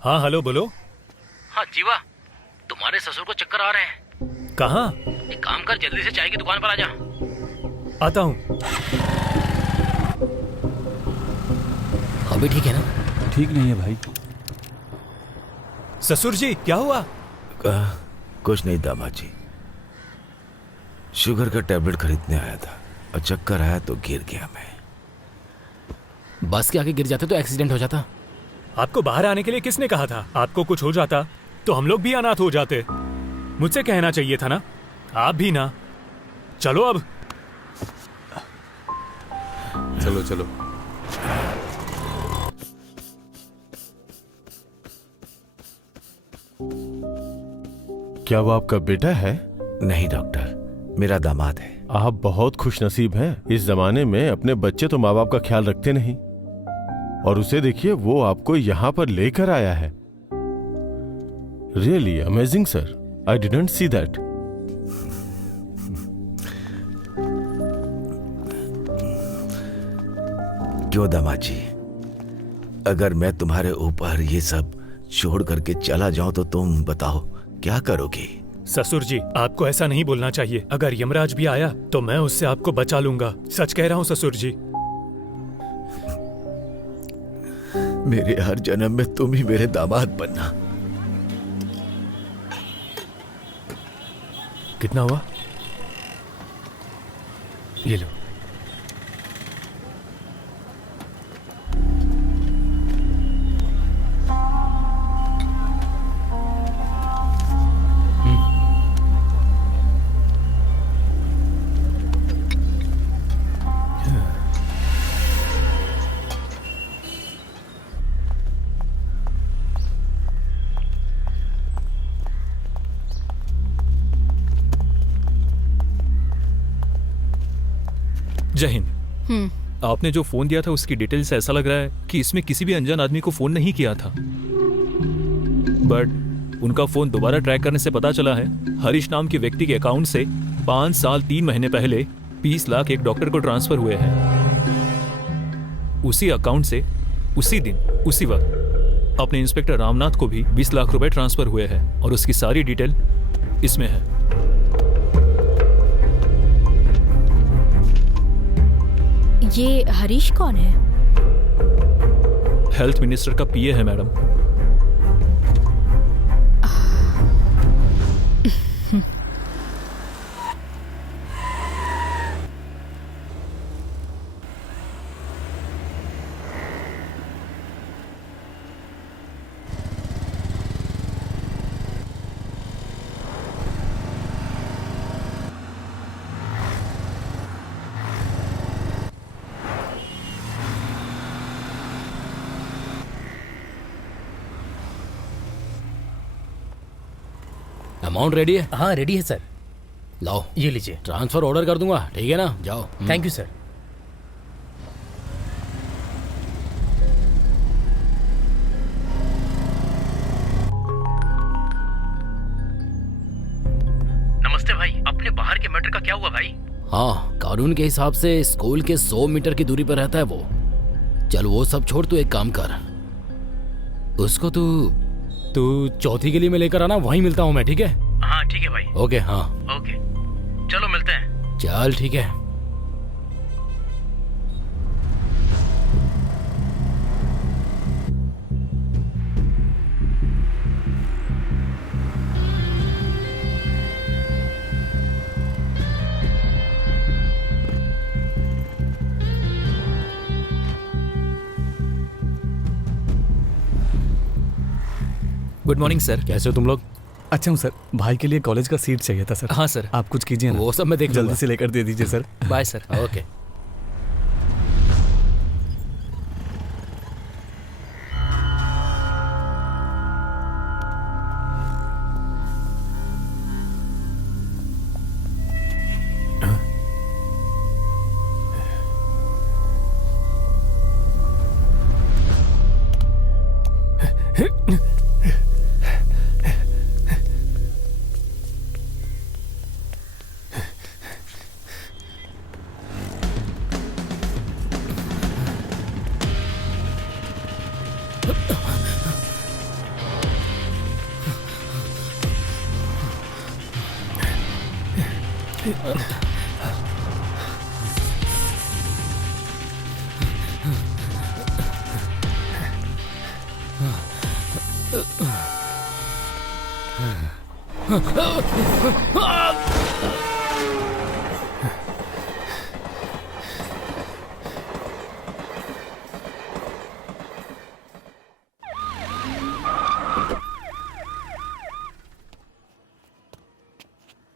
हाँ हेलो, बोलो। हाँ जीवा, तुम्हारे ससुर को चक्कर आ रहे हैं। कहाँ? एक काम कर, जल्दी से चाय की दुकान पर आ जा। आता हूँ। अभी ठीक है ना? ठीक नहीं है भाई। ससुर जी क्या हुआ? कुछ नहीं दामाद जी, शुगर का टैबलेट खरीदने आया था और चक्कर आया तो गिर गया मैं। बस के आगे गिर जाते तो एक्सीडेंट हो जाता। आपको बाहर आने के लिए किसने कहा था? आपको कुछ हो जाता तो हम लोग भी अनाथ हो जाते। मुझसे कहना चाहिए था ना। आप भी ना। चलो अब। चलो चलो। क्या वो आपका बेटा है? नहीं डॉक्टर, मेरा दामाद है। आप बहुत खुशनसीब हैं। इस जमाने में अपने बच्चे तो माँ बाप का ख्याल रखते नहीं, और उसे देखिए वो आपको यहाँ पर लेकर आया है। Really amazing sir, I didn't see that. क्यों दामाद जी, अगर मैं तुम्हारे ऊपर ये सब छोड़ करके चला जाऊं तो तुम बताओ क्या करोगी? ससुर जी, आपको ऐसा नहीं बोलना चाहिए। अगर यमराज भी आया तो मैं उससे आपको बचा लूंगा। सच कह रहा हूँ ससुर जी। मेरे हर जन्म में तुम ही मेरे दामाद बनना। कितना हुआ? ये लो। जय हिंद। आपने जो फोन दिया था उसकी डिटेल्स ऐसा लग रहा है कि इसमें किसी भी अनजान आदमी को फोन नहीं किया था, बट उनका फोन दोबारा ट्रैक करने से पता चला है हरीश नाम के व्यक्ति के अकाउंट से 5 साल 3 महीने पहले 20 लाख एक डॉक्टर को ट्रांसफर हुए हैं। उसी अकाउंट से उसी दिन उसी वक्त अपने इंस्पेक्टर रामनाथ को भी 20 लाख रुपए ट्रांसफर हुए हैं, और उसकी सारी डिटेल इसमें है। ये हरीश कौन है? हेल्थ मिनिस्टर का पीए है मैडम। अमाउंट रेडी है? हाँ रेडी है सर। लाओ ये लीजिए। ट्रांसफर ऑर्डर कर दूंगा, ठीक है ना? जाओ। Thank you sir. नमस्ते भाई, अपने बाहर के मैटर का क्या हुआ भाई? हाँ, कानून के हिसाब से स्कूल के 100 मीटर की दूरी पर रहता है वो। चल वो सब छोड़, तू एक काम कर, उसको तू चौथी गली में लेकर आना, वहीं मिलता हूँ मैं, ठीक है? हाँ ठीक है भाई। ओके हाँ ओके, चलो मिलते हैं। चल ठीक है। Good morning sir. कैसे हो तुम लोग? अच्छा हूँ सर। भाई के लिए कॉलेज का सीट चाहिए था सर। हाँ सर। आप कुछ कीजिए ना। वो सब मैं देख जल्दी लूंगा। से लेकर दे दीजिए सर। Bye sir. ओके।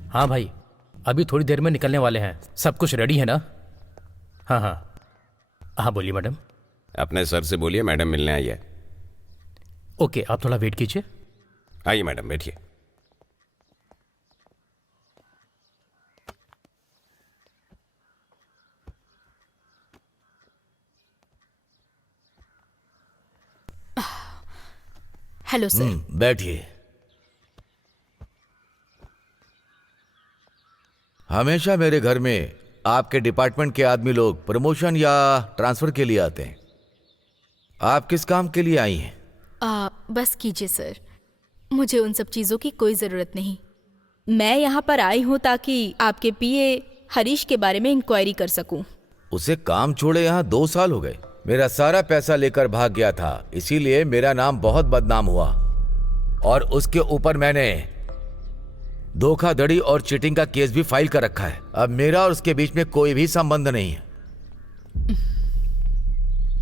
हाँ भाई, अभी थोड़ी देर में निकलने वाले हैं। सब कुछ रेडी है ना? हाँ हाँ हाँ, बोलिए मैडम। अपने सर से बोलिए मैडम मिलने आई है। ओके, आप थोड़ा वेट कीजिए। आइए मैडम, बैठिए। Hello sir. बैठिए। हमेशा मेरे घर में आपके डिपार्टमेंट के आदमी लोग प्रमोशन या ट्रांसफर के लिए आते हैं। आप किस काम के लिए आई हैं? बस कीजिए सर, मुझे उन सब चीज़ों की कोई ज़रूरत नहीं। मैं यहाँ पर आई हूँ ताकि आपके पीए हरीश के बारे में इंक्वायरी कर सकूँ। उसे काम छोड़े यहाँ 2 साल हो गए। मेरा सारा पैसा लेकर भाग गया था, इसीलिए मेरा नाम बहुत बदनाम हुआ। और उसके ऊपर मैंने धोखाधड़ी और चीटिंग का केस भी फाइल कर रखा है। अब मेरा और उसके बीच में कोई भी संबंध नहीं है।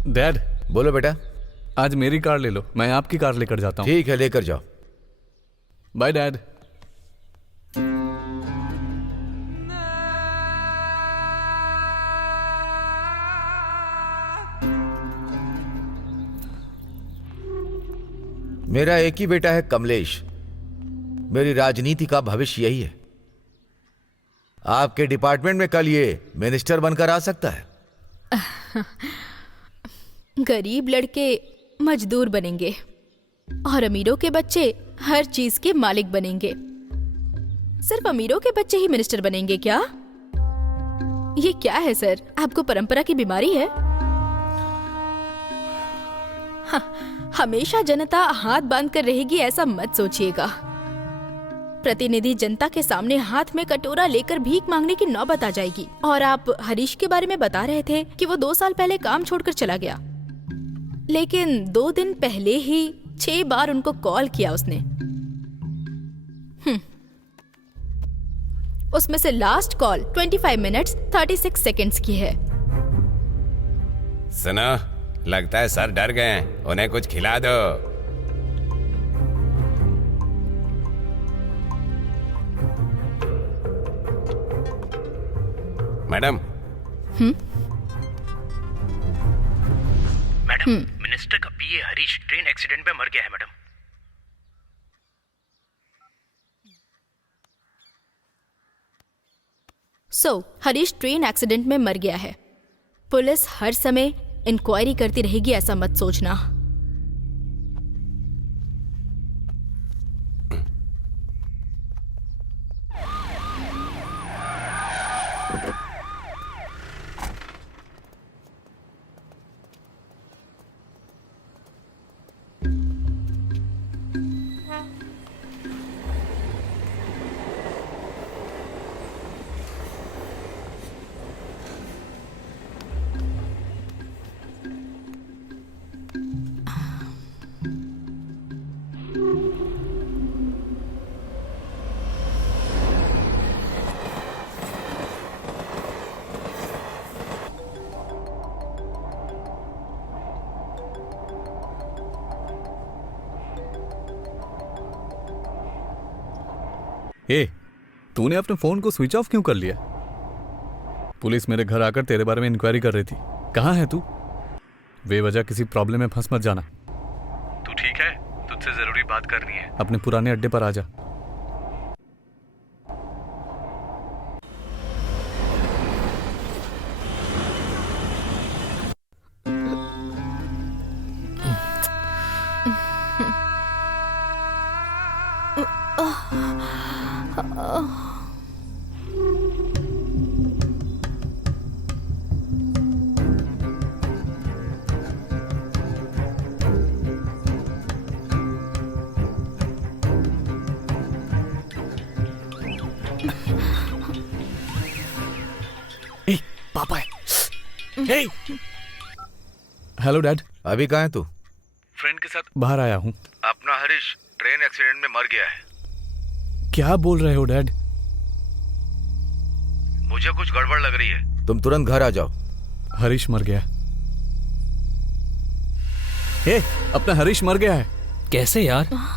डैड। बोलो बेटा। आज मेरी कार ले लो, मैं आपकी कार लेकर जाता हूँ। ठीक है, लेकर जाओ। Bye dad. मेरा एक ही बेटा है कमलेश। मेरी राजनीति का भविष्य यही है। आपके डिपार्टमेंट में कल ये मिनिस्टर बनकर आ सकता है। गरीब लड़के मजदूर बनेंगे और अमीरों के बच्चे हर चीज के मालिक बनेंगे। सिर्फ अमीरों के बच्चे ही मिनिस्टर बनेंगे क्या? ये क्या है सर, आपको परंपरा की बीमारी है? हमेशा जनता हाथ बांध कर रहेगी ऐसा मत सोचिएगा। प्रतिनिधि जनता के सामने हाथ में कटोरा लेकर भीख मांगने की नौबत आ जाएगी। और आप हरीश के बारे में बता रहे थे कि वो 2 साल पहले काम छोड़कर चला गया, लेकिन 2 दिन पहले ही 6 बार उनको कॉल किया उसने। उसमें से लास्ट कॉल 25 मिनट्स 36 सेकंड्स की है। सुनो, लगता है सर डर गए हैं, उन्हें कुछ खिला दो। मैडम। मैडम, मिनिस्टर का पीए हरीश ट्रेन एक्सीडेंट में मर गया है मैडम। हरीश ट्रेन एक्सीडेंट में मर गया है। पुलिस हर समय इंक्वायरी करती रहेगी ऐसा मत सोचना। ए, तूने अपने फोन को स्विच ऑफ क्यों कर लिया? पुलिस मेरे घर आकर तेरे बारे में इंक्वायरी कर रही थी। कहाँ है तू? बेवजह किसी प्रॉब्लम में फंस मत जाना। तू ठीक है? तुझसे जरूरी बात करनी है। अपने पुराने अड्डे पर आ जा। पापा है। Hello dad. अभी कहाँ है तू? फ्रेंड के साथ बाहर आया हूँ। अपना हरीश ट्रेन एक्सीडेंट में मर गया है। क्या बोल रहे हो डैड? मुझे कुछ गड़बड़ लग रही है। तुम तुरंत घर आ जाओ। हरीश मर गया। ए, अपना हरीश मर गया है। कैसे यार?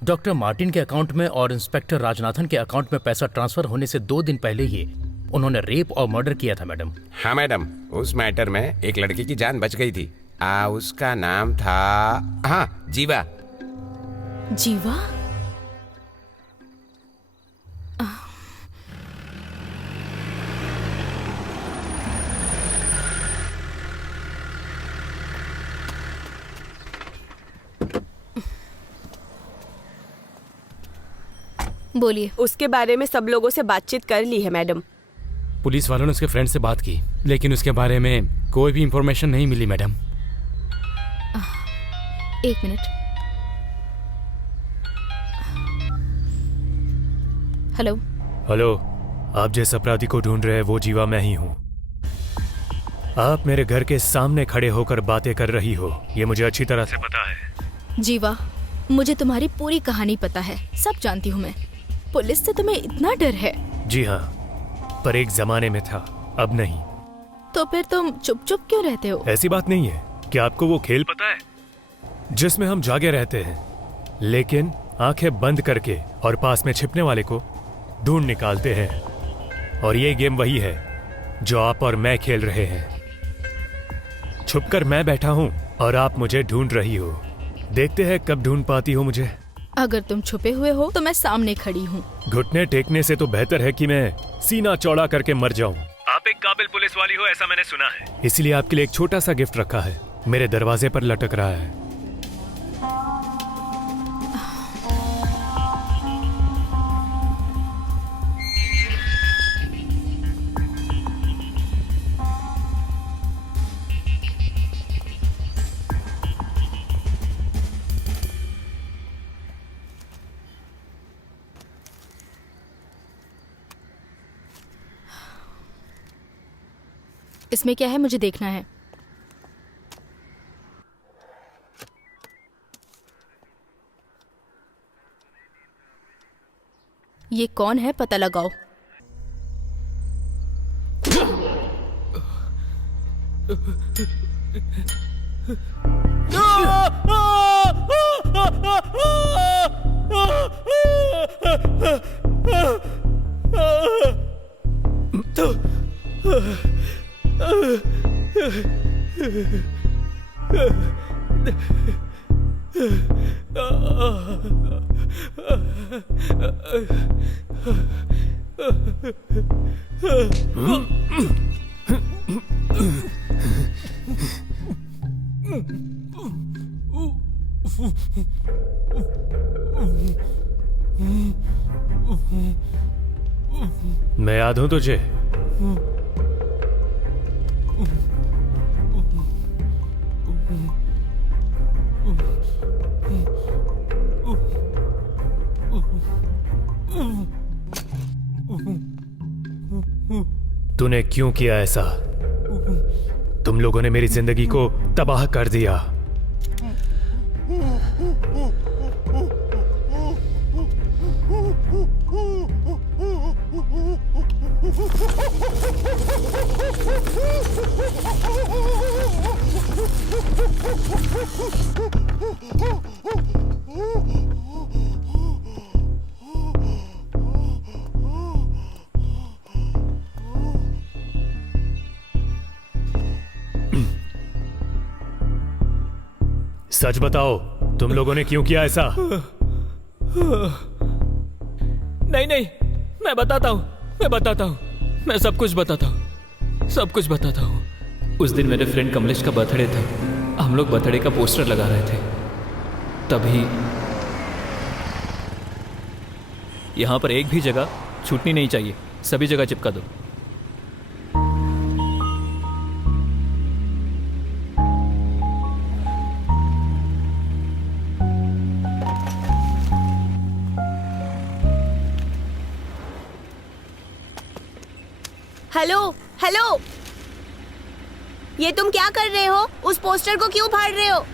डॉक्टर मार्टिन के अकाउंट में और इंस्पेक्टर राजनाथन के अकाउंट में पैसा ट्रांसफर होने से 2 दिन पहले ही उन्होंने रेप और मर्डर किया था मैडम। हाँ मैडम, उस मैटर में एक लड़की की जान बच गई थी। उसका नाम था हाँ जीवा। जीवा? बोलिए। उसके बारे में सब लोगों से बातचीत कर ली है मैडम। पुलिस वालों ने उसके फ्रेंड से बात की, लेकिन उसके बारे में कोई भी इंफॉर्मेशन नहीं मिली मैडम। 1 मिनट। हेलो। हेलो, आप जिस अपराधी को ढूंढ रहे हैं वो जीवा मैं ही हूँ। आप मेरे घर के सामने खड़े होकर बातें कर रही हो, ये मुझे अच्छी तरह से पता है। जीवा, मुझे तुम्हारी पूरी कहानी पता है, सब जानती हूँ मैं। पुलिस से तुम्हें इतना डर है? जी हाँ, पर एक जमाने में था, अब नहीं। तो फिर तुम चुप चुप क्यों रहते हो? ऐसी बात नहीं है। क्या आपको वो खेल पता है जिसमें हम जागे रहते हैं, लेकिन आंखें बंद करके और पास में छिपने वाले को ढूंढ निकालते हैं? और ये गेम वही है जो आप और मैं खेल रहे हैं। छुपकर मैं बैठा हूँ और आप मुझे ढूंढ रही हो। देखते हैं कब ढूंढ पाती हो मुझे। अगर तुम छुपे हुए हो तो मैं सामने खड़ी हूँ। घुटने टेकने से तो बेहतर है कि मैं सीना चौड़ा करके मर जाऊं। आप एक काबिल पुलिस वाली हो, ऐसा मैंने सुना है। इसलिए आपके लिए एक छोटा सा गिफ्ट रखा है, मेरे दरवाजे पर लटक रहा है। इसमें क्या है, मुझे देखना है। ये कौन है, पता लगाओ। मैं याद हूं तुझे? तूने क्यों किया ऐसा? तुम लोगों ने मेरी जिंदगी को तबाह कर दिया। सच बताओ, तुम लोगों ने क्यों किया ऐसा? नहीं नहीं, मैं बताता हूँ, मैं सब कुछ बताता हूँ। उस दिन मेरे फ्रेंड कमलेश का बर्थडे था। हम लोग बर्थडे का पोस्टर लगा रहे थे, तभी यहाँ पर एक भी जगह छूटनी नहीं चाहिए, सभी जगह चिपका दो। हेलो हेलो, ये तुम क्या कर रहे हो? उस पोस्टर को क्यों फाड़ रहे हो?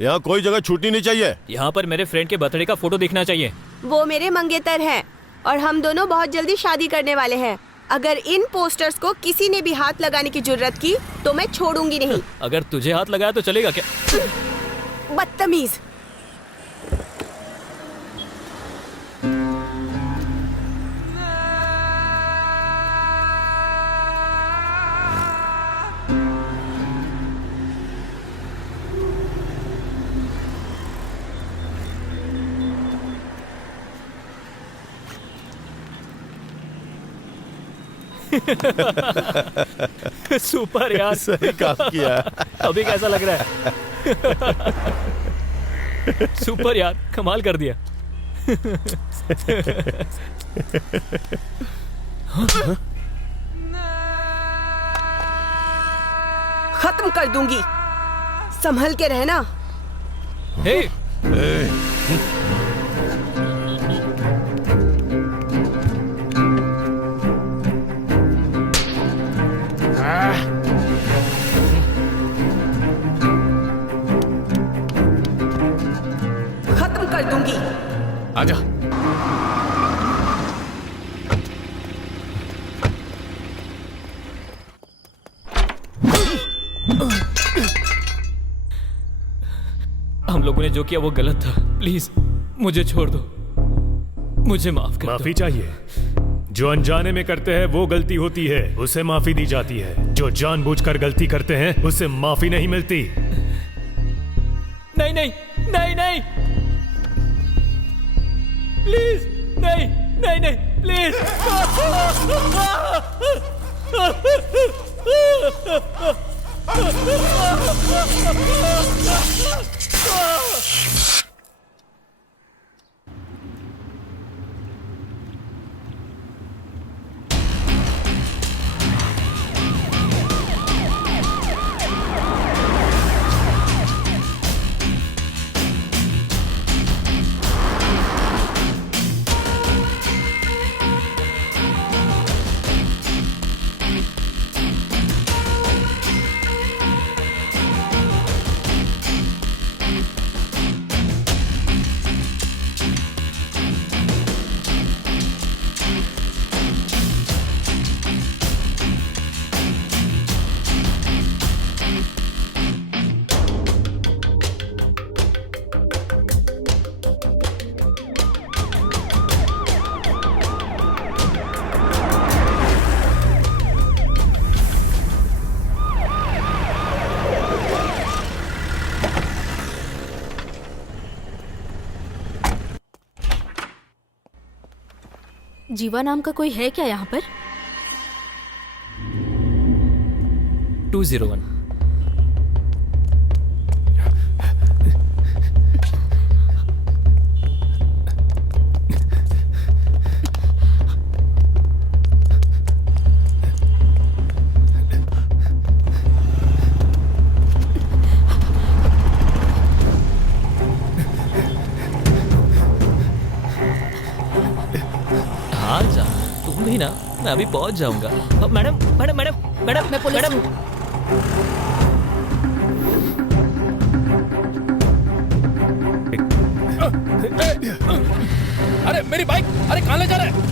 यहाँ कोई जगह छूटनी नहीं चाहिए। यहाँ पर मेरे फ्रेंड के बर्थडे का फोटो दिखना चाहिए। वो मेरे मंगेतर हैं और हम दोनों बहुत जल्दी शादी करने वाले हैं। अगर इन पोस्टर्स को किसी ने भी हाथ लगाने की जुर्रत की तो मैं छोड़ूंगी नहीं। अगर तुझे हाथ लगाया तो चलेगा क्या? बदतमीज। सुपर यार, सही काम किया। अभी कैसा लग रहा है? सुपर यार, कमाल कर दिया। खत्म कर दूंगी, संभल के रहना। खत्म कर दूंगी। आजा। हम लोगों ने जो किया वो गलत था। प्लीज मुझे छोड़ दो, मुझे माफ कर दो। माफी चाहिए? जो अनजाने में करते हैं वो गलती होती है, उसे माफी दी जाती है। जो जानबूझकर गलती करते हैं उसे माफी नहीं मिलती। नहीं नहीं नहीं नहीं, प्लीज नहीं नहीं नहीं, प्लीज। जीवा नाम का कोई है क्या यहाँ पर? 201। आ जा, तुम भी ना, मैं अभी पहुंच जाऊंगा। मैडम मैडम मैडम मैडम मैं पुलिस मैडम अरे मेरी बाइक, अरे कहाँ ले जा रहे हैं?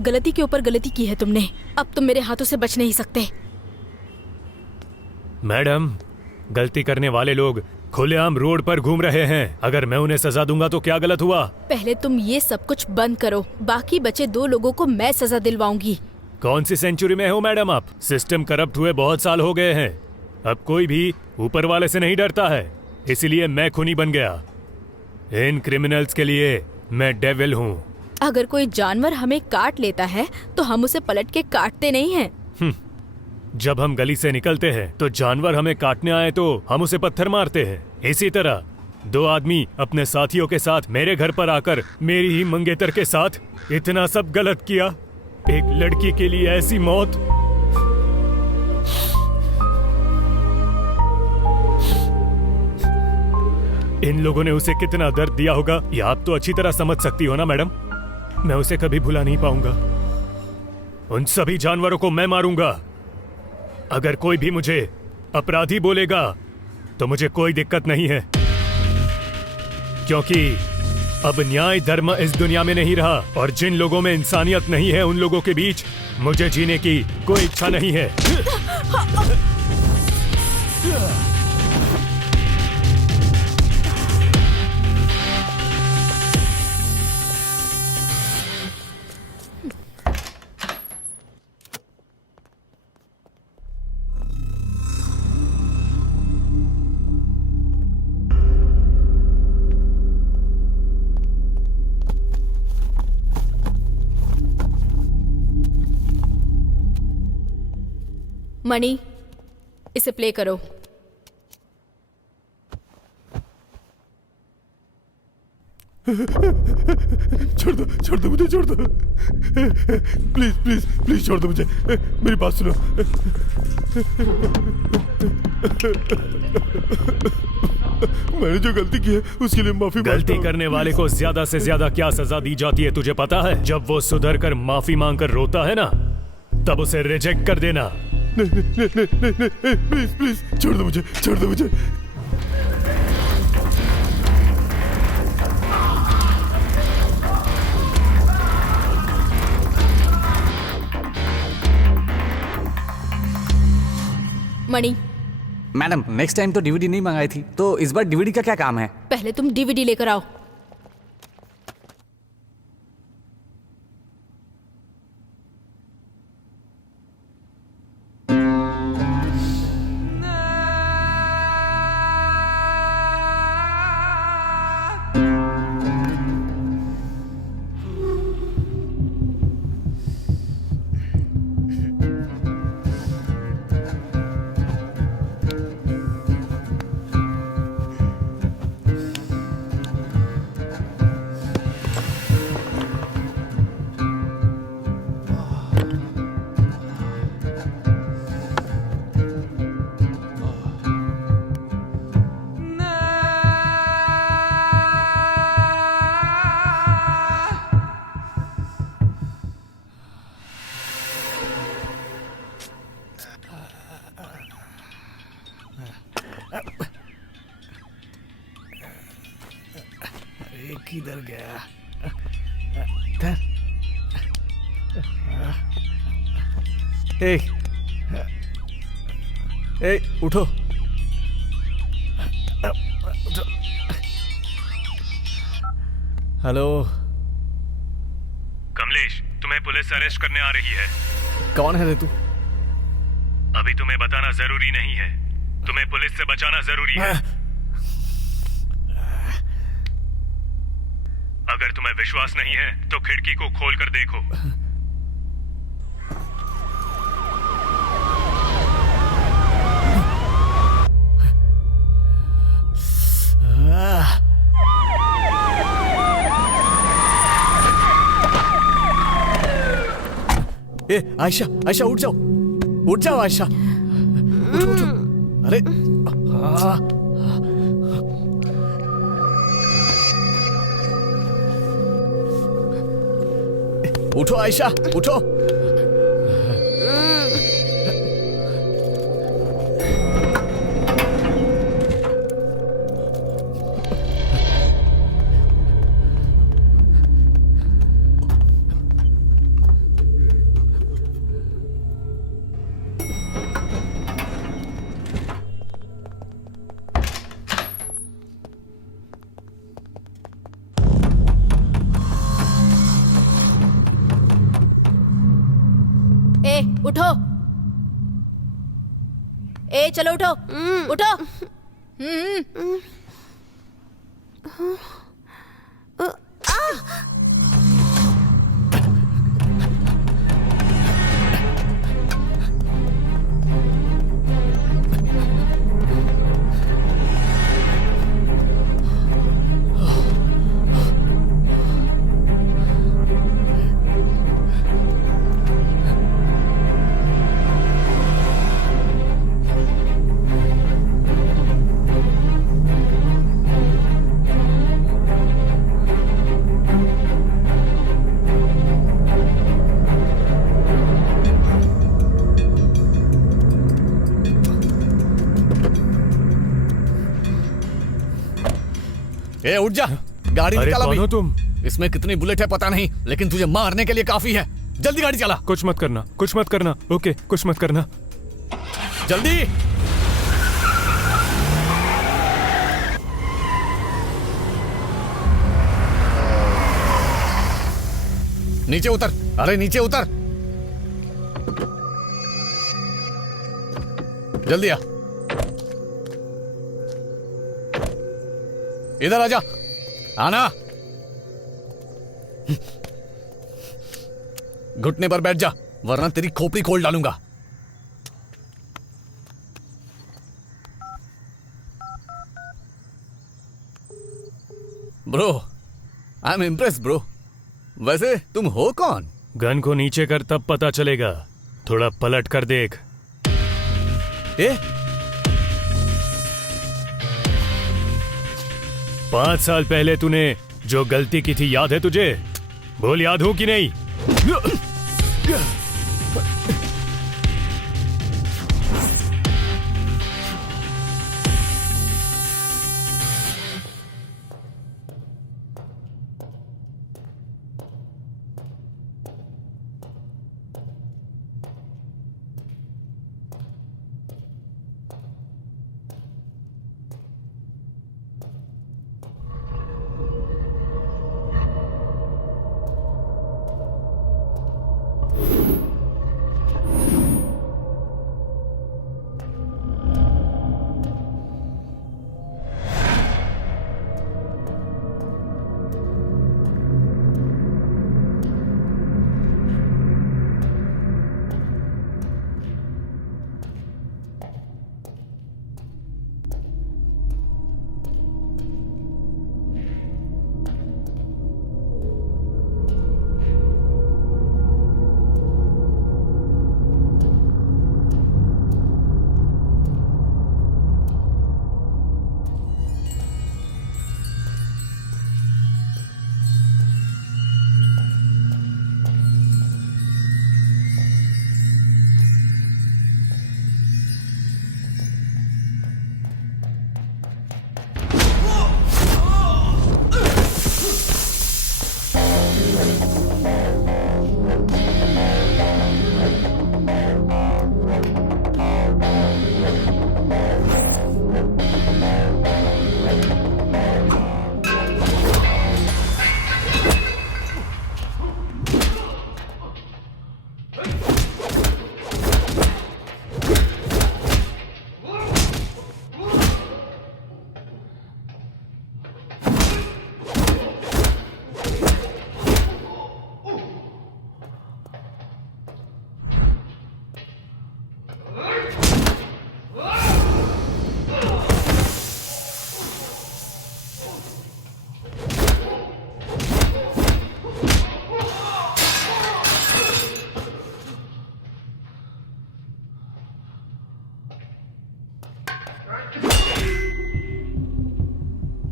गलती के ऊपर गलती की है तुमने, अब तुम मेरे हाथों से बच नहीं सकते। मैडम, गलती करने वाले लोग खुलेआम रोड पर घूम रहे हैं। अगर मैं उन्हें सजा दूंगा तो क्या गलत हुआ? पहले तुम ये सब कुछ बंद करो, बाकी बचे 2 लोगों को मैं सजा दिलवाऊंगी। कौन सी सेंचुरी में हो मैडम आप? सिस्टम करप्ट हुए बहुत साल हो गए हैं। अब कोई भी ऊपर वाले से नहीं डरता है, इसीलिए मैं खूनी बन गया। इन क्रिमिनल्स के लिए मैं डेविल हूँ। अगर कोई जानवर हमें काट लेता है तो हम उसे पलट के काटते नहीं हैं। जब हम गली से निकलते हैं तो जानवर हमें काटने आए तो हम उसे पत्थर मारते हैं। इसी तरह 2 आदमी अपने साथियों के साथ मेरे घर पर आकर मेरी ही मंगेतर के साथ इतना सब गलत किया। एक लड़की के लिए ऐसी मौत। इन लोगों ने उसे कितना दर्द दिया होगा, ये आप तो अच्छी तरह समझ सकती हो ना मैडम। मैं उसे कभी भुला नहीं पाऊंगा। उन सभी जानवरों को मैं मारूंगा। अगर कोई भी मुझे अपराधी बोलेगा तो मुझे कोई दिक्कत नहीं है, क्योंकि अब न्याय धर्म इस दुनिया में नहीं रहा और जिन लोगों में इंसानियत नहीं है उन लोगों के बीच मुझे जीने की कोई इच्छा नहीं है। मणि, इसे प्ले करो। छोड़ दो मुझे, छोड़ दो प्लीज प्लीज प्लीज, छोड़ दो मुझे। मेरी बात सुनो। मैंने जो गलती की है उसके लिए माफी। गलती करने वाले को ज्यादा से ज्यादा क्या सजा दी जाती है तुझे पता है? जब वो सुधर कर माफी मांगकर रोता है ना, तब उसे रिजेक्ट कर देना। नहीं, प्लीज प्लीज, छोड़ दो मुझे, छोड़ दो मुझे। मणि, मैडम, नेक्स्ट टाइम तो डीवीडी नहीं मंगाई थी, तो इस बार डीवीडी का क्या काम है? पहले तुम डीवीडी लेकर आओ। किधर गया? ए, उठो। हेलो कमलेश, तुम्हें पुलिस अरेस्ट करने आ रही है। कौन है रे तू? अभी तुम्हें बताना जरूरी नहीं है, तुम्हें पुलिस से बचाना जरूरी है। अगर तुम्हें विश्वास नहीं है तो खिड़की को खोल कर देखो। ए आयशा, आयशा उठ जाओ, उठ जाओ आयशा, उठो उठो। अरे उठो आयशा, उठो। उठो। ए चलो उठो, उठो। ए उठ जा, गाड़ी निकाल अभी। तुम? इसमें कितनी बुलेट है पता नहीं, लेकिन तुझे मारने के लिए काफी है। जल्दी गाड़ी चला। कुछ मत करना, कुछ मत करना। ओके, कुछ मत करना। जल्दी। नीचे उतर, अरे नीचे उतर, जल्दी आ। इधर आजा, आना। घुटने पर बैठ जा, वरना तेरी खोपड़ी खोल डालूंगा। Bro, I am impress bro. वैसे तुम हो कौन? गन को नीचे कर, तब पता चलेगा। थोड़ा पलट कर देख। ए? 5 साल पहले तूने जो गलती की थी याद है तुझे? बोल, याद हो कि नहीं?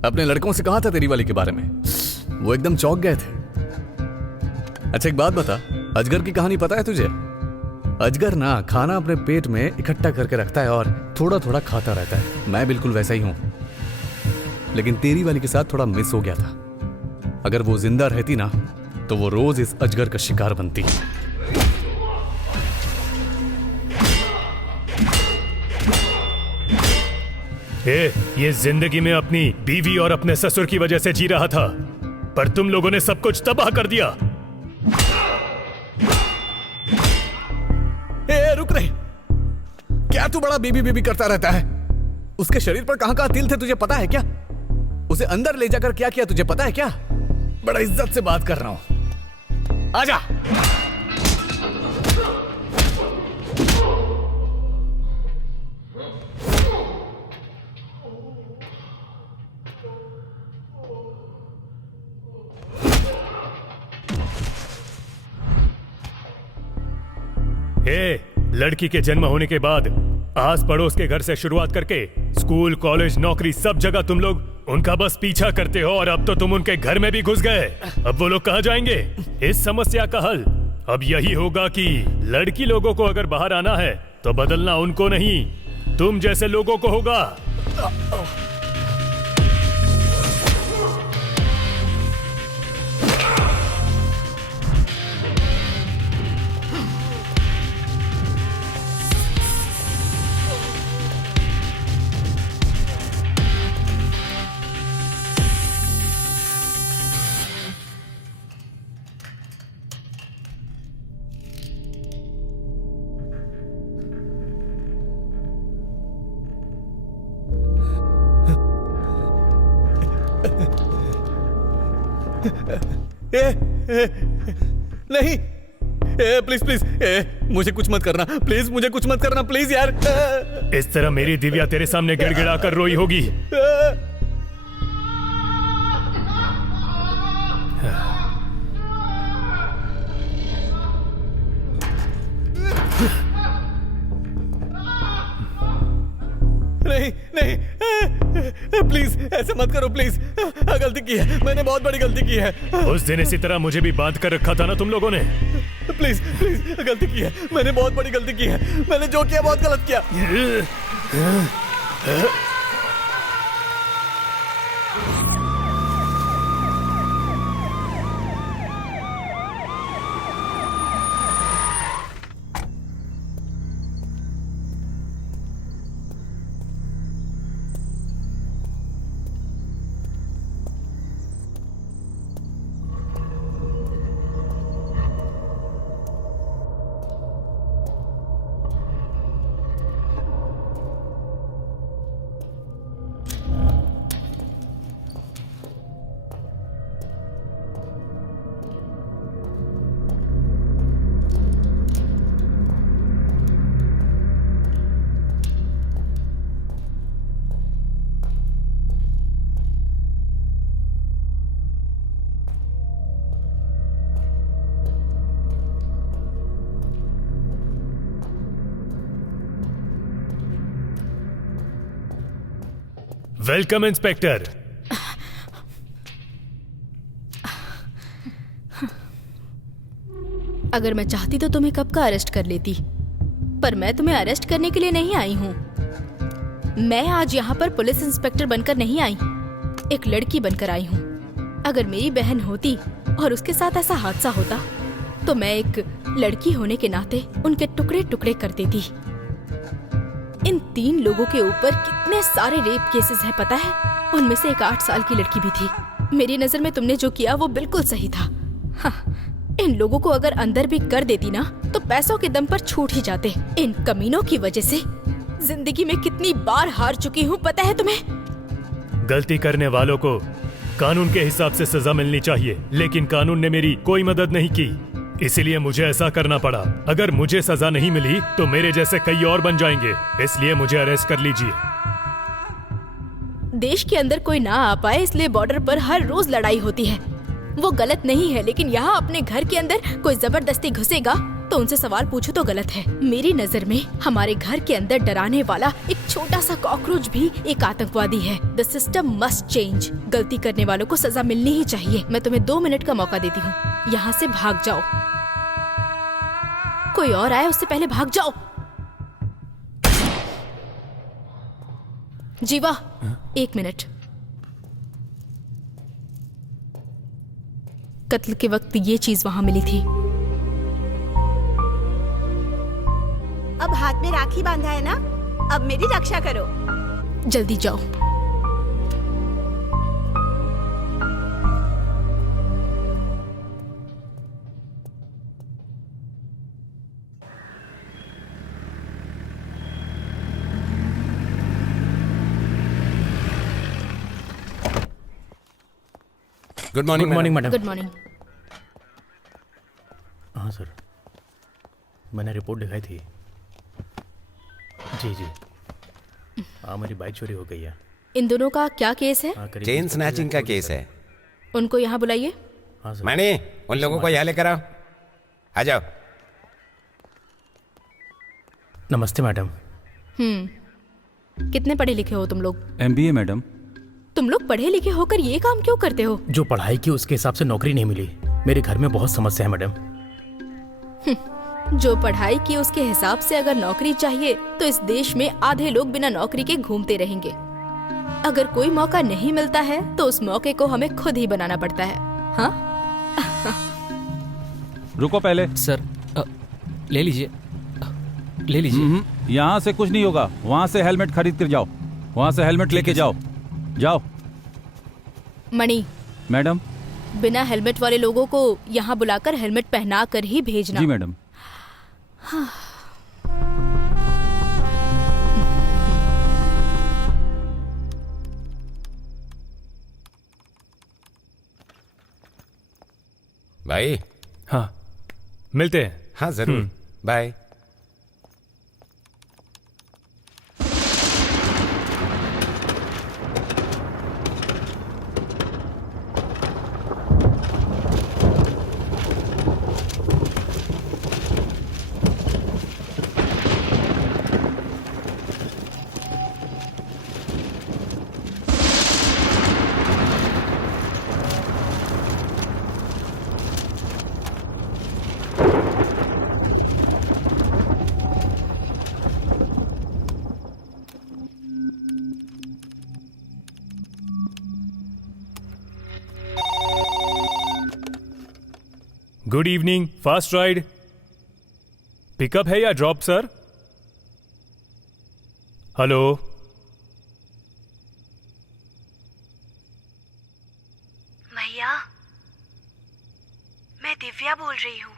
अपने लड़कों से कहा था तेरी वाली के बारे में, वो एकदम चौंक गए थे। अच्छा एक बात बता, अजगर की कहानी पता है तुझे? अजगर ना खाना अपने पेट में इकट्ठा करके रखता है और थोड़ा थोड़ा खाता रहता है। मैं बिल्कुल वैसा ही हूं, लेकिन तेरी वाली के साथ थोड़ा मिस हो गया था। अगर वो जिंदा रहती ना तो वो रोज इस अजगर का शिकार बनती। ये जिंदगी में अपनी बीवी और अपने ससुर की वजह से जी रहा था, पर तुम लोगों ने सब कुछ तबाह कर दिया। रुक रही, क्या तू बड़ा बीबी बीबी करता रहता है? उसके शरीर पर कहां तिल थे तुझे पता है क्या? उसे अंदर ले जाकर क्या किया तुझे पता है क्या? बड़ा इज्जत से बात कर रहा हूं, आजा। लड़की के जन्म होने के बाद आस पड़ोस के घर से शुरुआत करके स्कूल, कॉलेज, नौकरी, सब जगह तुम लोग उनका बस पीछा करते हो, और अब तो तुम उनके घर में भी घुस गए। अब वो लोग कहाँ जाएंगे? इस समस्या का हल अब यही होगा कि लड़की लोगों को अगर बाहर आना है तो बदलना उनको नहीं, तुम जैसे लोगों को होगा। नहीं, प्लीज प्लीज, मुझे कुछ मत करना, प्लीज मुझे कुछ मत करना, प्लीज यार। इस तरह मेरी दिव्या तेरे सामने गिड़गिड़ा कर रोई होगी। नहीं नहीं, प्लीज ऐसे मत करो, प्लीज। गलती की है मैंने, बहुत बड़ी गलती की है। उस दिन इसी तरह मुझे भी बांध कर रखा था ना तुम लोगों ने। प्लीज प्लीज, गलती की है मैंने, बहुत बड़ी गलती की है। मैंने जो किया बहुत गलत किया। Welcome inspector. अगर मैं चाहती तो तुम्हें कब का अरेस्ट कर लेती, पर मैं तुम्हें अरेस्ट करने के लिए नहीं आई हूँ। मैं आज यहाँ पर पुलिस इंस्पेक्टर बनकर नहीं आई, एक लड़की बनकर आई हूँ। अगर मेरी बहन होती और उसके साथ ऐसा हादसा होता तो मैं एक लड़की होने के नाते उनके टुकड़े टुकड़े कर देती। इन 3 लोगों के ऊपर कितने सारे रेप केसेस हैं पता है? उनमें से एक 8 साल की लड़की भी थी। मेरी नजर में तुमने जो किया वो बिल्कुल सही था। हाँ, इन लोगों को अगर अंदर भी कर देती ना तो पैसों के दम पर छूट ही जाते। इन कमीनों की वजह से जिंदगी में कितनी बार हार चुकी हूँ पता है तुम्हें? गलती करने वालों को कानून के हिसाब से सजा मिलनी चाहिए, लेकिन कानून ने मेरी कोई मदद नहीं की, इसीलिए मुझे ऐसा करना पड़ा। अगर मुझे सजा नहीं मिली तो मेरे जैसे कई और बन जाएंगे, इसलिए मुझे अरेस्ट कर लीजिए। देश के अंदर कोई ना आ पाए इसलिए बॉर्डर पर हर रोज लड़ाई होती है, वो गलत नहीं है। लेकिन यहाँ अपने घर के अंदर कोई जबरदस्ती घुसेगा तो उनसे सवाल पूछो तो गलत है। मेरी नजर में हमारे घर के अंदर डराने वाला एक छोटा सा कॉकरोच भी एक आतंकवादी है। The system must change. गलती करने वालों को सजा मिलनी ही चाहिए। मैं तुम्हें 2 मिनट का मौका देती हूँ, यहाँ से भाग जाओ। कोई और आए उससे पहले भाग जाओ। जीवा, 1 मिनट। कत्ल के वक्त ये चीज वहां मिली थी। अब हाथ में राखी बांधा है ना, अब मेरी रक्षा करो। जल्दी जाओ। Good morning madam. Good morning. हाँ सर, मैंने रिपोर्ट दिखाई थी। जी जी, हाँ मेरी बाइक चोरी हो गई है। इन दोनों का क्या केस है? चेन स्नैचिंग का केस है। उनको यहाँ बुलाइए। हाँ सर। मैंने उन लोगों को यहाँ लेकर आओ। आ जाओ। नमस्ते मैडम। कितने पढ़े लिखे हो तुम लोग? MBA madam. तुम लोग पढ़े लिखे होकर ये काम क्यों करते हो? जो पढ़ाई की उसके हिसाब से नौकरी नहीं मिली। मेरे घर में बहुत समस्या है मैडम। जो पढ़ाई की उसके हिसाब से अगर नौकरी चाहिए तो इस देश में आधे लोग बिना नौकरी के घूमते रहेंगे। अगर कोई मौका नहीं मिलता है तो उस मौके को हमें खुद ही बनाना पड़ता है। हाँ? रुको पहले। सर ले लीजिए, ले लीजिए। यहाँ से कुछ नहीं होगा। वहाँ से हेलमेट खरीद कर जाओ। वहाँ से हेलमेट लेके जाओ। जाओ। मणि, मैडम। बिना हेलमेट वाले लोगों को यहाँ बुलाकर हेलमेट पहना कर ही भेजना। जी मैडम। हाँ। भाई। हाँ, मिलते हैं। हाँ जरूर। Bye. Good evening. Fast ride pickup है या ड्रॉप सर? हेलो। भैया, मैं दिव्या बोल रही हूँ।